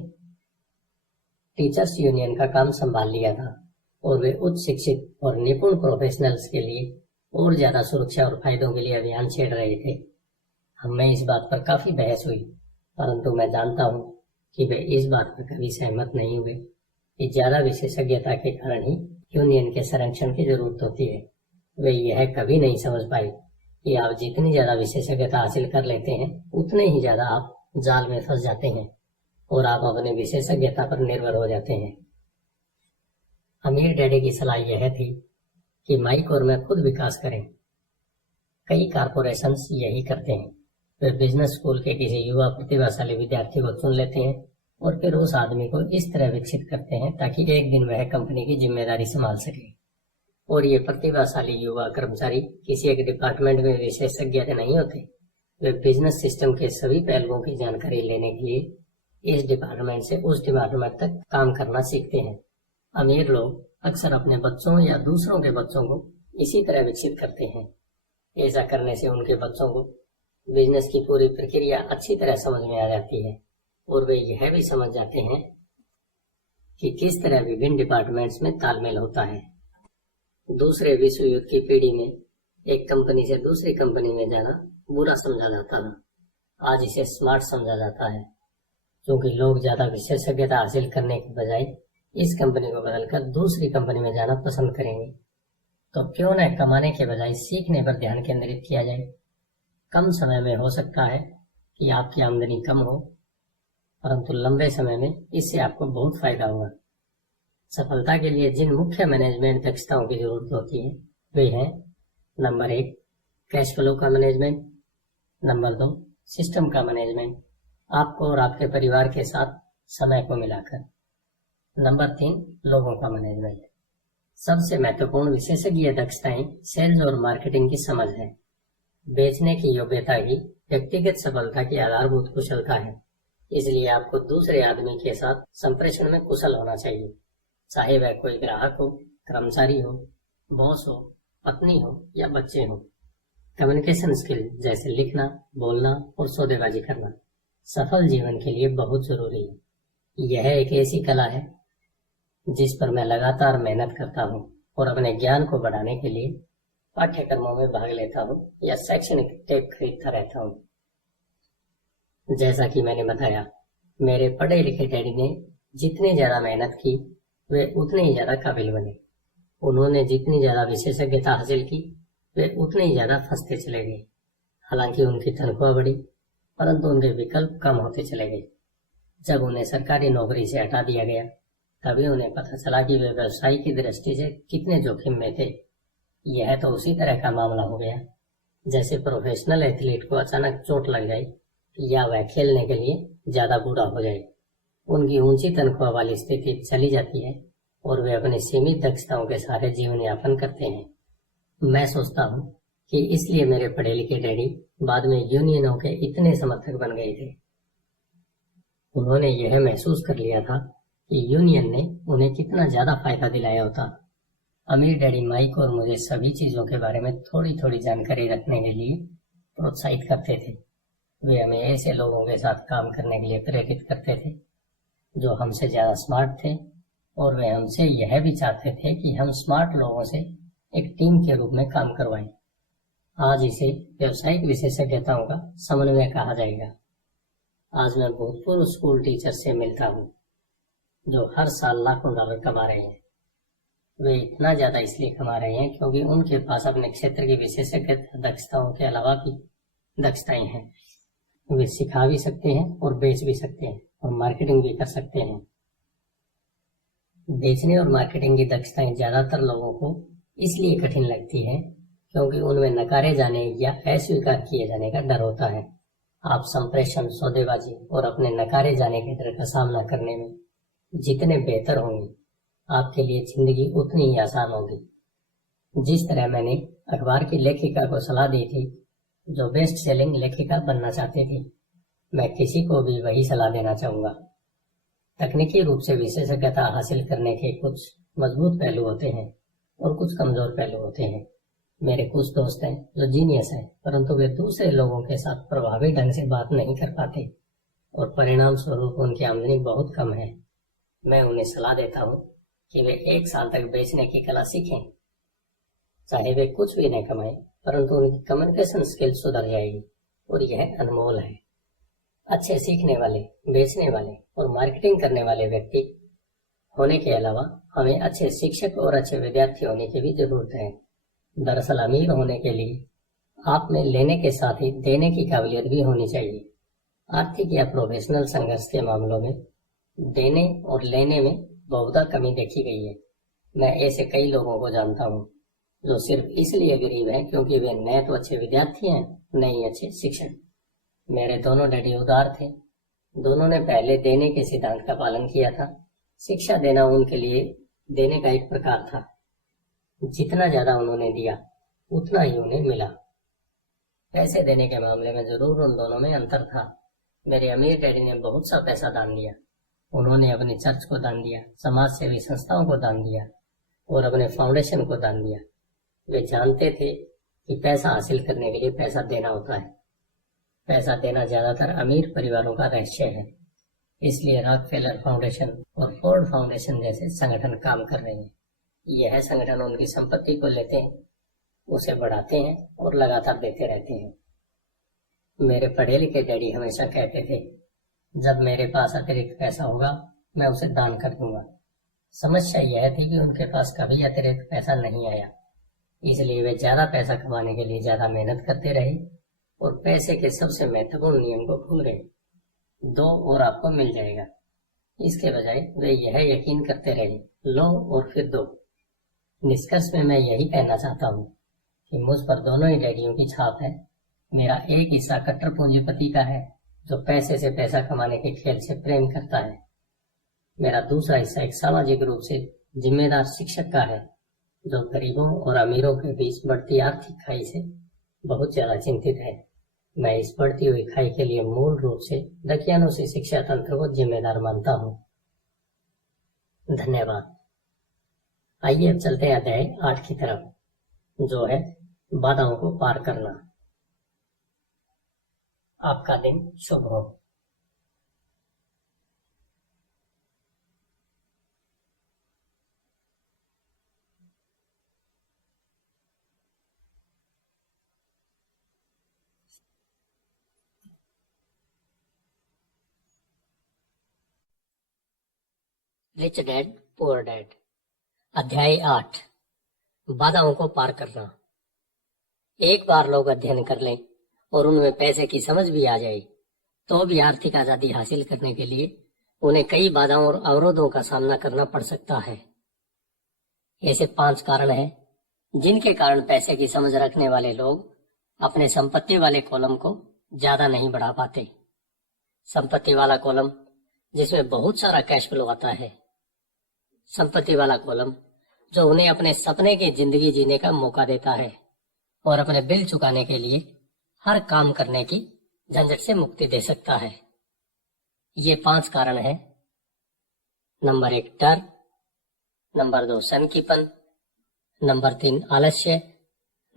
टीचर्स यूनियन का काम संभाल लिया था और वे उच्च शिक्षित और निपुण प्रोफेशनल्स के लिए और ज्यादा सुरक्षा और फायदों के लिए अभियान छेड़ रहे थे। हमें इस बात पर काफी बहस हुई परंतु मैं जानता हूँ कि वे इस बात पर कभी सहमत नहीं हुए कि ज्यादा विशेषज्ञता के कारण ही यूनियन के संरक्षण की जरूरत होती है। वे यह कभी नहीं समझ पाए कि आप जितनी ज्यादा विशेषज्ञता हासिल कर लेते हैं उतने ही ज्यादा आप जाल में फंस जाते हैं और आप अपने विशेषज्ञता पर निर्भर हो जाते हैं। अमीर डैडी की सलाह यह थी कि माइक और मैं खुद विकास करें। कई कारपोरेशंस यही करते हैं। वे बिजनेस स्कूल के किसी युवा प्रतिभाशाली विद्यार्थी को चुन लेते हैं और फिर उस आदमी को इस तरह विकसित करते हैं ताकि एक दिन वह कंपनी की जिम्मेदारी संभाल सके। और ये प्रतिभाशाली युवा कर्मचारी किसी एक डिपार्टमेंट में विशेषज्ञ नहीं होते। वे बिजनेस सिस्टम के सभी पहलुओं की जानकारी लेने के लिए इस डिपार्टमेंट से उस डिपार्टमेंट तक काम करना सीखते हैं। अमीर लोग अक्सर अपने बच्चों या दूसरों के बच्चों को इसी तरह विकसित करते हैं। ऐसा करने से उनके बच्चों को बिजनेस की पूरी प्रक्रिया अच्छी तरह समझ में आ जाती है और वे यह भी समझ जाते हैं कि किस तरह विभिन्न डिपार्टमेंट्स में तालमेल होता है। दूसरे विश्व युद्ध की पीढ़ी में एक कंपनी से दूसरी कंपनी में जाना बुरा समझा जाता था। आज इसे स्मार्ट समझा जाता है क्योंकि लोग ज्यादा विशेषज्ञता हासिल करने के बजाय इस कंपनी को बदलकर दूसरी कंपनी में जाना पसंद करेंगे। तो क्यों न कमाने के बजाय सीखने पर ध्यान केंद्रित किया जाए। कम समय में हो सकता है कि आपकी आमदनी कम हो परंतु लंबे समय में इससे आपको बहुत फायदा होगा। सफलता के लिए जिन मुख्य मैनेजमेंट दक्षताओं की जरूरत होती है वे हैं: नंबर 1 कैश फ्लो का मैनेजमेंट, नंबर 2 सिस्टम का मैनेजमेंट, आपको और आपके परिवार के साथ समय को मिलाकर, नंबर 3 लोगों का मैनेजमेंट। सबसे महत्वपूर्ण विशेषज्ञ दक्षताएं सेल्स और मार्केटिंग की समझ है। बेचने की योग्यता ही व्यक्तिगत सफलता की आधारभूत कुशलता है। इसलिए आपको दूसरे आदमी के साथ संप्रेषण में कुशल होना चाहिए, चाहे वह कोई ग्राहक हो, कर्मचारी हो, बॉस हो, पत्नी हो या बच्चे हो। कम्युनिकेशन स्किल जैसे लिखना, बोलना और सौदेबाजी करना सफल जीवन के लिए बहुत जरूरी है। यह एक ऐसी कला है जिस पर मैं लगातार मेहनत करता हूँ और अपने ज्ञान को बढ़ाने के लिए पाठ्यक्रमों में भाग लेता हूँ या शैक्षणिक टेप खरीदता रहता हूँ। जैसा कि मैंने बताया, मेरे पढ़े लिखे डैडी ने जितनी ज्यादा मेहनत की वे उतने ही ज्यादा काबिल बने। उन्होंने जितनी ज्यादा विशेषज्ञता हासिल की वे उतने ही ज्यादा फंसते चले गए। हालांकि उनकी तनख्वाह बढ़ी, परंतु उनके विकल्प कम होते चले गए। जब उन्हें सरकारी नौकरी से हटा दिया गया, तभी उन्हें पता चला कि वे व्यवसाय की दृष्टि से कितने जोखिम में थे। यह तो उसी तरह का मामला हो गया जैसे प्रोफेशनल एथलीट को अचानक चोट लग जाए या वह खेलने के लिए ज्यादा बूढ़ा हो जाए। उनकी ऊंची तनख्वाह वाली स्थिति चली जाती है और वे अपनी सीमित दक्षताओं के सहारे जीवन यापन करते हैं। मैं सोचता हूँ कि इसलिए मेरे पढ़े लिखे डैडी बाद में यूनियनों के इतने समर्थक बन गए थे। उन्होंने यह महसूस कर लिया था कि यूनियन ने उन्हें कितना ज्यादा फायदा दिलाया होता। अमीर डैडी माइक और मुझे सभी चीजों के बारे में थोड़ी थोड़ी जानकारी रखने के लिए प्रोत्साहित करते थे। वे हमें ऐसे लोगों के साथ काम करने के लिए प्रेरित करते थे जो हमसे ज्यादा स्मार्ट थे, और वे हमसे यह भी चाहते थे कि हम स्मार्ट लोगों से एक टीम के रूप में काम करवाएं। आज इसे व्यावसायिक विशेषज्ञताओं का समन्वय कहा जाएगा। आज मैं भूतपूर्व स्कूल टीचर से मिलता हूँ जो हर साल लाखों डॉलर कमा रहे हैं। वे इतना ज्यादा इसलिए कमा रहे हैं क्योंकि उनके पास अपने क्षेत्र की विशेषज्ञ दक्षताओं के अलावा भी दक्षताएं हैं। वे सिखा भी सकते हैं और बेच भी सकते हैं और मार्केटिंग भी कर सकते हैं। बेचने और मार्केटिंग की दक्षताएं ज्यादातर लोगों को इसलिए कठिन लगती है क्योंकि उनमें नकारे जाने या अस्वीकार किए जाने का डर होता है। आप संप्रेषण, सौदेबाजी और अपने नकारे जाने के डर का सामना करने में जितने बेहतर होंगे, आपके लिए जिंदगी उतनी ही आसान होगी। जिस तरह मैंने अखबार की लेखिका को सलाह दी थी जो बेस्ट सेलिंग लेखिका बनना चाहती थी, मैं किसी को भी वही सलाह देना चाहूंगा। तकनीकी रूप से विशेषज्ञता हासिल करने के कुछ मजबूत पहलू होते हैं और कुछ कमजोर पहलू होते हैं। मेरे कुछ दोस्त हैं जो जीनियस हैं, परंतु वे दूसरे लोगों के साथ प्रभावी ढंग से बात नहीं कर पाते और परिणाम स्वरूप उनकी आमदनी बहुत कम है। मैं उन्हें सलाह देता हूँ कि वे 1 साल तक बेचने की कला सीखें। चाहे वे कुछ भी न कमाएं, परंतु उनकी कम्युनिकेशन स्किल सुधर जाएगी और यह अनमोल है। अच्छे सीखने वाले, बेचने वाले और मार्केटिंग करने वाले व्यक्ति होने के अलावा हमें अच्छे शिक्षक और अच्छे विद्यार्थी होने की भी जरूरत है। दरअसल अमीर होने के लिए आप में लेने के साथ ही देने की काबिलियत भी होनी चाहिए। आर्थिक या प्रोफेशनल संघर्ष के मामलों में देने और लेने में बहुधा कमी देखी गई है। मैं ऐसे कई लोगों को जानता हूँ जो सिर्फ इसलिए गरीब हैं क्योंकि वे न तो अच्छे विद्यार्थी हैं, न ही अच्छे शिक्षक। मेरे दोनों डैडी उदार थे। दोनों ने पहले देने के सिद्धांत का पालन किया था। शिक्षा देना उनके लिए देने का एक प्रकार था। जितना ज्यादा उन्होंने दिया उतना ही उन्हें मिला। पैसे देने के मामले में जरूर उन दोनों में अंतर था। मेरे अमीर डैडी ने बहुत सा पैसा दान दिया। उन्होंने अपनी चर्च को दान दिया, समाज सेवी संस्थाओं को दान दिया और अपने फाउंडेशन को दान दिया। वे जानते थे कि पैसा हासिल करने के लिए पैसा देना होता है। पैसा देना ज्यादातर अमीर परिवारों का रहस्य है। इसलिए रॉकफेलर फाउंडेशन और फोर्ड फाउंडेशन जैसे संगठन काम कर रहे हैं। यह संगठन उनकी संपत्ति को लेते हैं, उसे बढ़ाते हैं और लगातार देते रहते हैं। मेरे पढ़े लिखे डैडी हमेशा कहते थे, जब मेरे पास अतिरिक्त पैसा होगा मैं उसे दान कर दूंगा। समस्या यह थी कि उनके पास कभी अतिरिक्त पैसा नहीं आया, इसलिए वे ज्यादा पैसा कमाने के लिए ज्यादा मेहनत करते रहे और पैसे के सबसे महत्वपूर्ण नियम को भूल गए, दो और आपको मिल जाएगा। इसके बजाय वे यह यकीन करते रहे, लो और फिर दो। निष्कर्ष में मैं यही कहना चाहता हूँ कि मुझ पर दोनों ही डैडियों की छाप है। मेरा एक हिस्सा कट्टर पूंजीपति का है जो पैसे से पैसा कमाने के खेल से प्रेम करता है। मेरा दूसरा हिस्सा एक सामाजिक रूप से जिम्मेदार शिक्षक का है जो गरीबों और अमीरों के बीच बढ़ती आर्थिक खाई से बहुत ज्यादा चिंतित है। मैं इस बढ़ती हुई खाई के लिए मूल रूप से दकियानों से शिक्षा तंत्र को जिम्मेदार मानता हूँ। धन्यवाद। आइए अब चलते हैं अध्याय 8 की तरफ, जो है बाधाओं को पार करना। आपका दिन शुभ हो। Rich dad poor dad. अध्याय 8, बाधाओं को पार करना। एक बार लोग अध्ययन कर लें और उनमें पैसे की समझ भी आ जाए तो भी आर्थिक आजादी हासिल करने के लिए उन्हें कई बाधाओं और अवरोधों का सामना करना पड़ सकता है। ऐसे 5 कारण हैं जिनके कारण पैसे की समझ रखने वाले लोग अपने संपत्ति वाले कॉलम को ज्यादा नहीं बढ़ा पाते। संपत्ति वाला कॉलम जिसमें बहुत सारा कैश फ्लो आता है। संपत्ति वाला कॉलम जो उन्हें अपने सपने की जिंदगी जीने का मौका देता है और अपने बिल चुकाने के लिए हर काम करने की झंझट से मुक्ति दे सकता है। ये 5 कारण हैं। नंबर 1 डर, नंबर 2 सनकीपन, नंबर 3 आलस्य,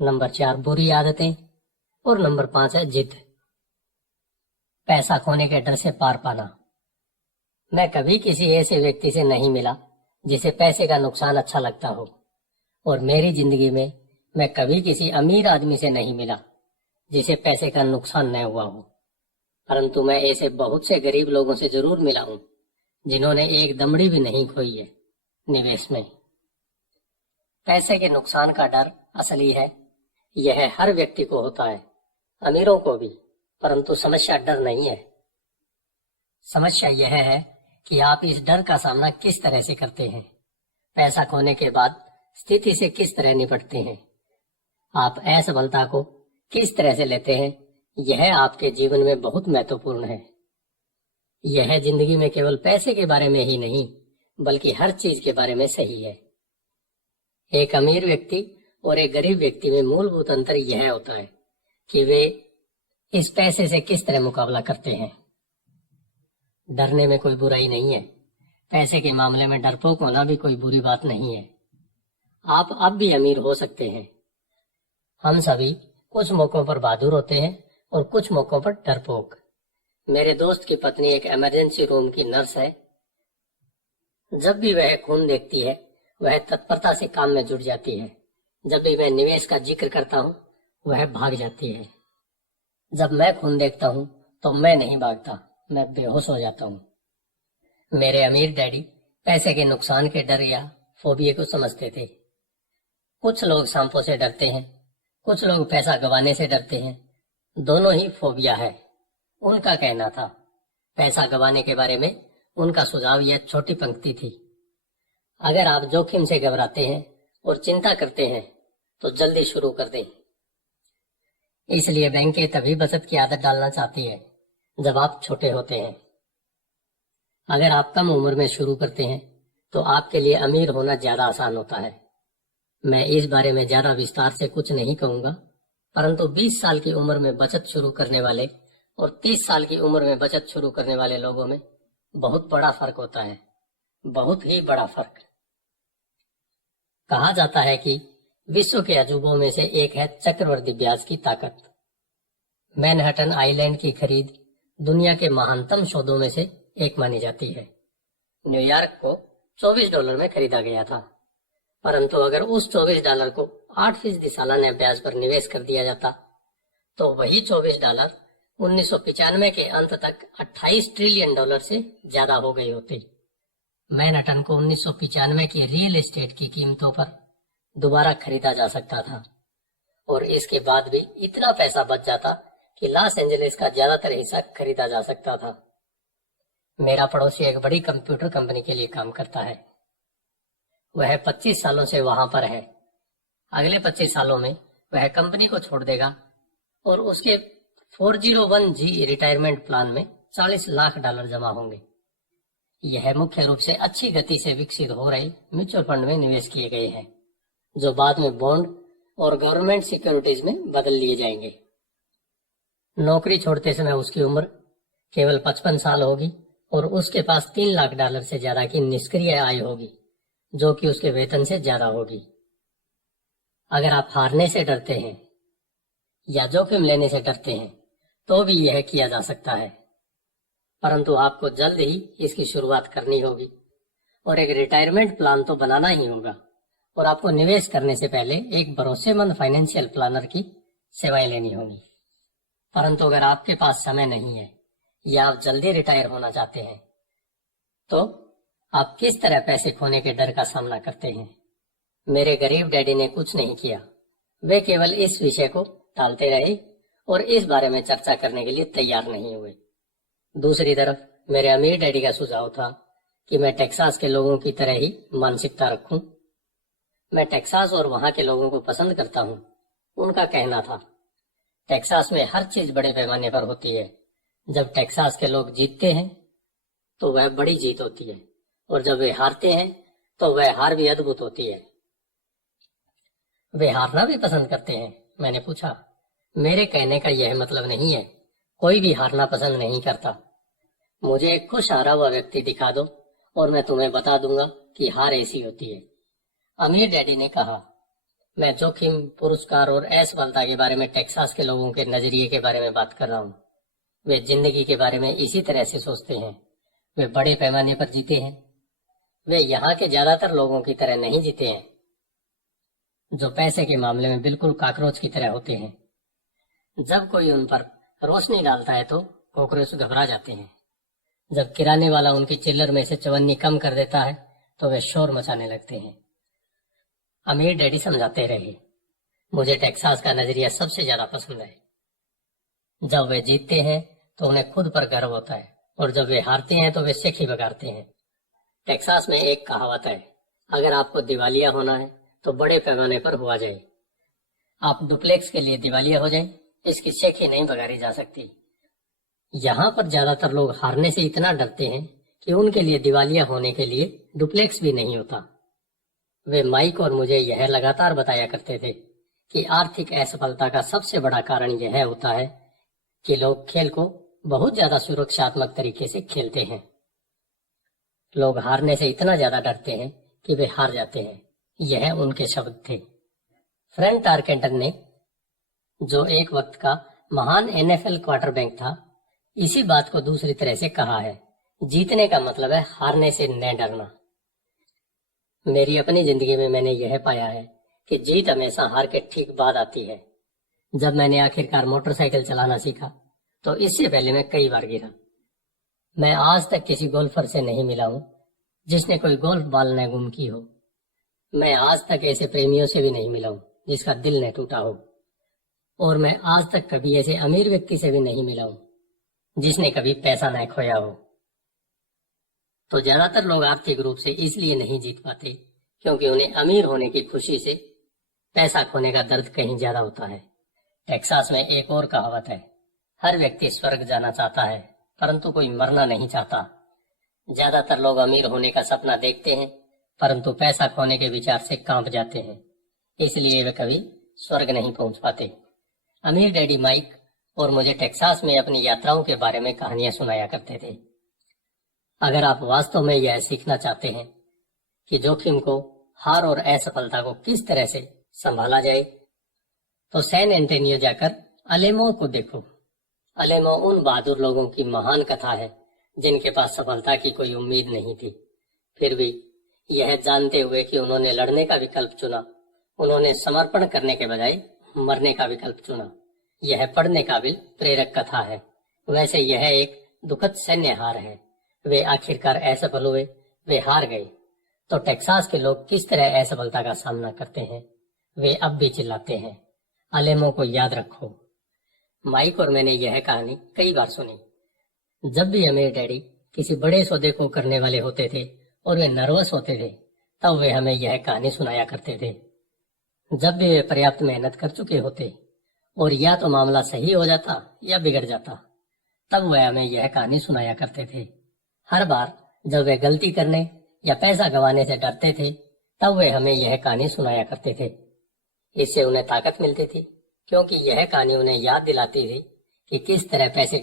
नंबर 4 बुरी आदतें और नंबर 5 है जिद। पैसा खोने के डर से पार पाना। मैं कभी किसी ऐसे व्यक्ति से नहीं मिला जिसे पैसे का नुकसान अच्छा लगता हो, और मेरी जिंदगी में मैं कभी किसी अमीर आदमी से नहीं मिला जिसे पैसे का नुकसान न हुआ हो। परंतु मैं ऐसे बहुत से गरीब लोगों से जरूर मिला हूं जिन्होंने एक दमड़ी भी नहीं खोई है निवेश में। पैसे के नुकसान का डर असली है। यह हर व्यक्ति को होता है, अमीरों को भी। परंतु समस्या डर नहीं है। समस्या यह है कि आप इस डर का सामना किस तरह से करते हैं। पैसा खोने के बाद स्थिति से किस तरह निपटते हैं। आप असफलता को किस तरह से लेते हैं, यह आपके जीवन में बहुत महत्वपूर्ण है। यह जिंदगी में केवल पैसे के बारे में ही नहीं बल्कि हर चीज के बारे में सही है। एक अमीर व्यक्ति और एक गरीब व्यक्ति में मूलभूत अंतर यह होता है कि वे इस पैसे से किस तरह मुकाबला करते हैं। डरने में कोई बुराई नहीं है। पैसे के मामले में डरपोक होना भी कोई बुरी बात नहीं है। आप अब भी अमीर हो सकते हैं। हम सभी कुछ मौकों पर बहादुर होते हैं और कुछ मौकों पर डरपोक। मेरे दोस्त की पत्नी एक इमरजेंसी रूम की नर्स है। जब भी वह खून देखती है वह तत्परता से काम में जुट जाती है। जब भी मैं निवेश का जिक्र करता हूँ वह भाग जाती है। जब मैं खून देखता हूँ तो मैं नहीं भागता, मैं बेहोश हो जाता हूँ। मेरे अमीर डैडी पैसे के नुकसान के डर या फोबिया को समझते थे। कुछ लोग सांपों से डरते हैं, कुछ लोग पैसा गंवाने से डरते हैं। दोनों ही फोबिया है। उनका कहना था। पैसा गंवाने के बारे में उनका सुझाव यह छोटी पंक्ति थी। अगर आप जोखिम से घबराते हैं और चिंता करते हैं तो जल्दी शुरू कर दें। इसलिए बैंकें तभी बचत की आदत डालना चाहती है जब आप छोटे होते हैं। अगर आप कम उम्र में शुरू करते हैं तो आपके लिए अमीर होना ज्यादा आसान होता है। मैं इस बारे में ज्यादा विस्तार से कुछ नहीं कहूंगा, परंतु 20 साल की उम्र में बचत शुरू करने वाले और 30 साल की उम्र में बचत शुरू करने वाले लोगों में बहुत बड़ा फर्क होता है, बहुत ही बड़ा फर्क। कहा जाता है कि विश्व के अजूबों में से एक है चक्रवृद्धि ब्याज की ताकत। मैनहट्टन आइलैंड की खरीद दुनिया के महानतम सौदों में से एक मानी जाती है। न्यूयॉर्क को $24 में खरीदा गया था, परंतु अगर उस $24 को 8% सालाना ब्याज पर निवेश कर दिया जाता तो वही $24 1995 के अंत तक $28 ट्रिलियन से ज्यादा हो गए होते। मैनहट्टन को 1995 की रियल एस्टेट की कीमतों पर दोबारा खरीदा जा सकता था और इसके बाद भी इतना पैसा बच जाता कि लॉस एंजलिस का ज्यादातर हिस्सा खरीदा जा सकता था। मेरा पड़ोसी एक बड़ी कंप्यूटर कंपनी के लिए काम करता है। वह 25 सालों से वहां पर है। अगले 25 सालों में वह कंपनी को छोड़ देगा और उसके 401g रिटायरमेंट प्लान में $40 लाख जमा होंगे। यह मुख्य रूप से अच्छी गति से विकसित हो रहे म्यूचुअल फंड में निवेश किए गए हैं जो बाद में बॉन्ड और गवर्नमेंट सिक्योरिटीज में बदल लिए जाएंगे। नौकरी छोड़ते समय उसकी उम्र केवल 55 साल होगी और उसके पास $3 लाख से ज्यादा की निष्क्रिय आय होगी, जो कि उसके वेतन से ज्यादा होगी। अगर आप हारने से डरते हैं या जोखिम लेने से डरते हैं तो भी यह किया जा सकता है, परंतु आपको जल्द ही इसकी शुरुआत करनी होगी और एक रिटायरमेंट प्लान तो बनाना ही होगा और आपको निवेश करने से पहले एक भरोसेमंद फाइनेंशियल प्लानर की सेवाएं लेनी होगी। परंतु अगर आपके पास समय नहीं है या आप जल्दी रिटायर होना चाहते हैं तो आप किस तरह पैसे खोने के डर का सामना करते हैं। मेरे गरीब डैडी ने कुछ नहीं किया, वे केवल इस विषय को टालते रहे और इस बारे में चर्चा करने के लिए तैयार नहीं हुए। दूसरी तरफ मेरे अमीर डैडी का सुझाव था कि मैं टेक्सास के लोगों की तरह ही मानसिकता रखूं। मैं टेक्सास और वहां के लोगों को पसंद करता हूं। उनका कहना था, टेक्सास में हर चीज बड़े पैमाने पर होती है। जब टेक्सास के लोग जीतते हैं तो वह बड़ी जीत होती है और जब वे हारते हैं तो वह हार भी अद्भुत होती है। वे हारना भी पसंद करते हैं? मैंने पूछा। मेरे कहने का यह मतलब नहीं है, कोई भी हारना पसंद नहीं करता। मुझे एक खुश हारा हुआ व्यक्ति दिखा दो और मैं तुम्हें बता दूंगा कि हार ऐसी होती है। अमीर डैडी ने कहा, मैं जोखिम, पुरस्कार और असफलता के बारे में टेक्सास के लोगों के नजरिए के बारे में बात कर रहा हूँ। वे जिंदगी के बारे में इसी तरह से सोचते हैं। वे बड़े पैमाने पर जीते हैं। वे यहाँ के ज्यादातर लोगों की तरह नहीं जीते हैं, जो पैसे के मामले में बिल्कुल कॉकरोच की तरह होते हैं। जब कोई उन पर रोशनी डालता है तो कॉकरोच घबरा जाते हैं। जब किराने वाला उनकी चिल्लर में से चवन्नी कम कर देता है तो वे शोर मचाने लगते हैं। अमीर डैडी समझाते रहे, मुझे टेक्सास का नजरिया सबसे ज्यादा पसंद है। जब वे जीतते हैं तो उन्हें खुद पर गर्व होता है और जब वे हारते हैं तो वे सेखी बगाड़ते हैं। टेक्सास में एक कहावत है, अगर आपको दिवालिया होना है तो बड़े पैमाने पर हुआ जाए। आप डुप्लेक्स के लिए दिवालिया हो जाएं, इसकी सेखी नहीं बगाड़ी जा सकती। यहाँ पर ज्यादातर लोग हारने से इतना डरते हैं कि उनके लिए दिवालिया होने के लिए डुप्लेक्स भी नहीं होता। वे माइक और मुझे यह लगातार बताया करते थे कि आर्थिक असफलता का सबसे बड़ा कारण यह होता है कि लोग खेल को बहुत ज्यादा सुरक्षात्मक तरीके से खेलते हैं। लोग हारने से इतना ज्यादा डरते हैं कि वे हार जाते हैं। यह उनके शब्द थे। फ्रैंक टारकेंटन ने, जो एक वक्त का महान NFL क्वार्टरबैक था, इसी बात को दूसरी तरह से कहा है, जीतने का मतलब है हारने से न डरना। मेरी अपनी जिंदगी में मैंने यह पाया है कि जीत हमेशा हार के ठीक बाद आती है। जब मैंने आखिरकार मोटरसाइकिल चलाना सीखा तो इससे पहले मैं कई बार गिरा। मैं आज तक किसी गोल्फर से नहीं मिला हूँ जिसने कोई गोल्फ बॉल न गुम की हो। मैं आज तक ऐसे प्रेमियों से भी नहीं मिला हूँ जिसका दिल न टूटा हो। और मैं आज तक कभी ऐसे अमीर व्यक्ति से भी नहीं मिला हूँ जिसने कभी पैसा न खोया हो। तो ज्यादातर लोग आर्थिक रूप से इसलिए नहीं जीत पाते क्योंकि उन्हें अमीर होने की खुशी से पैसा खोने का दर्द कहीं ज्यादा होता है। टेक्सास में एक और कहावत है, हर व्यक्ति स्वर्ग जाना चाहता है परंतु कोई मरना नहीं चाहता। ज्यादातर लोग अमीर होने का सपना देखते हैं परंतु पैसा खोने के विचार से कांप जाते हैं, इसलिए वे कभी स्वर्ग नहीं पहुंच पाते। अमीर डैडी माइक और मुझे टेक्सास में अपनी यात्राओं के बारे में कहानियां सुनाया करते थे। अगर आप वास्तव में यह सीखना चाहते हैं कि जोखिम को, हार और असफलता को किस तरह से संभाला जाए तो सैन एंटोनियो जाकर अलेमो को देखो। अलेमो उन बहादुर लोगों की महान कथा है जिनके पास सफलता की कोई उम्मीद नहीं थी, फिर भी यह जानते हुए कि उन्होंने लड़ने का विकल्प चुना, उन्होंने समर्पण करने के बजाय मरने का विकल्प चुना। यह पढ़ने काबिल प्रेरक कथा है। वैसे यह एक दुखद सैन्य हार है। वे आखिरकार असफल हुए, वे हार गए। तो टेक्सास के लोग किस तरह असफलता का सामना करते हैं, वे अब भी चिल्लाते हैं, अलेमो को याद रखो। माइक और मैंने यह कहानी कई बार सुनी। जब भी अमीर डैडी किसी बड़े सौदे को करने वाले होते थे और वे नर्वस होते थे तब वे हमें यह कहानी सुनाया करते थे। जब भी वे पर्याप्त मेहनत कर चुके होते और या तो मामला सही हो जाता या बिगड़ जाता तब वे हमें यह कहानी सुनाया करते थे। हर बार जब वे गलती करने या पैसा गंवाने से डरते थे तब वे हमें यह कहानी सुनाया करते थे। इससे उन्हें ताकत मिलती थी, क्योंकि यह कहानी उन्हें याद दिलाती थी कि किस तरह पैसे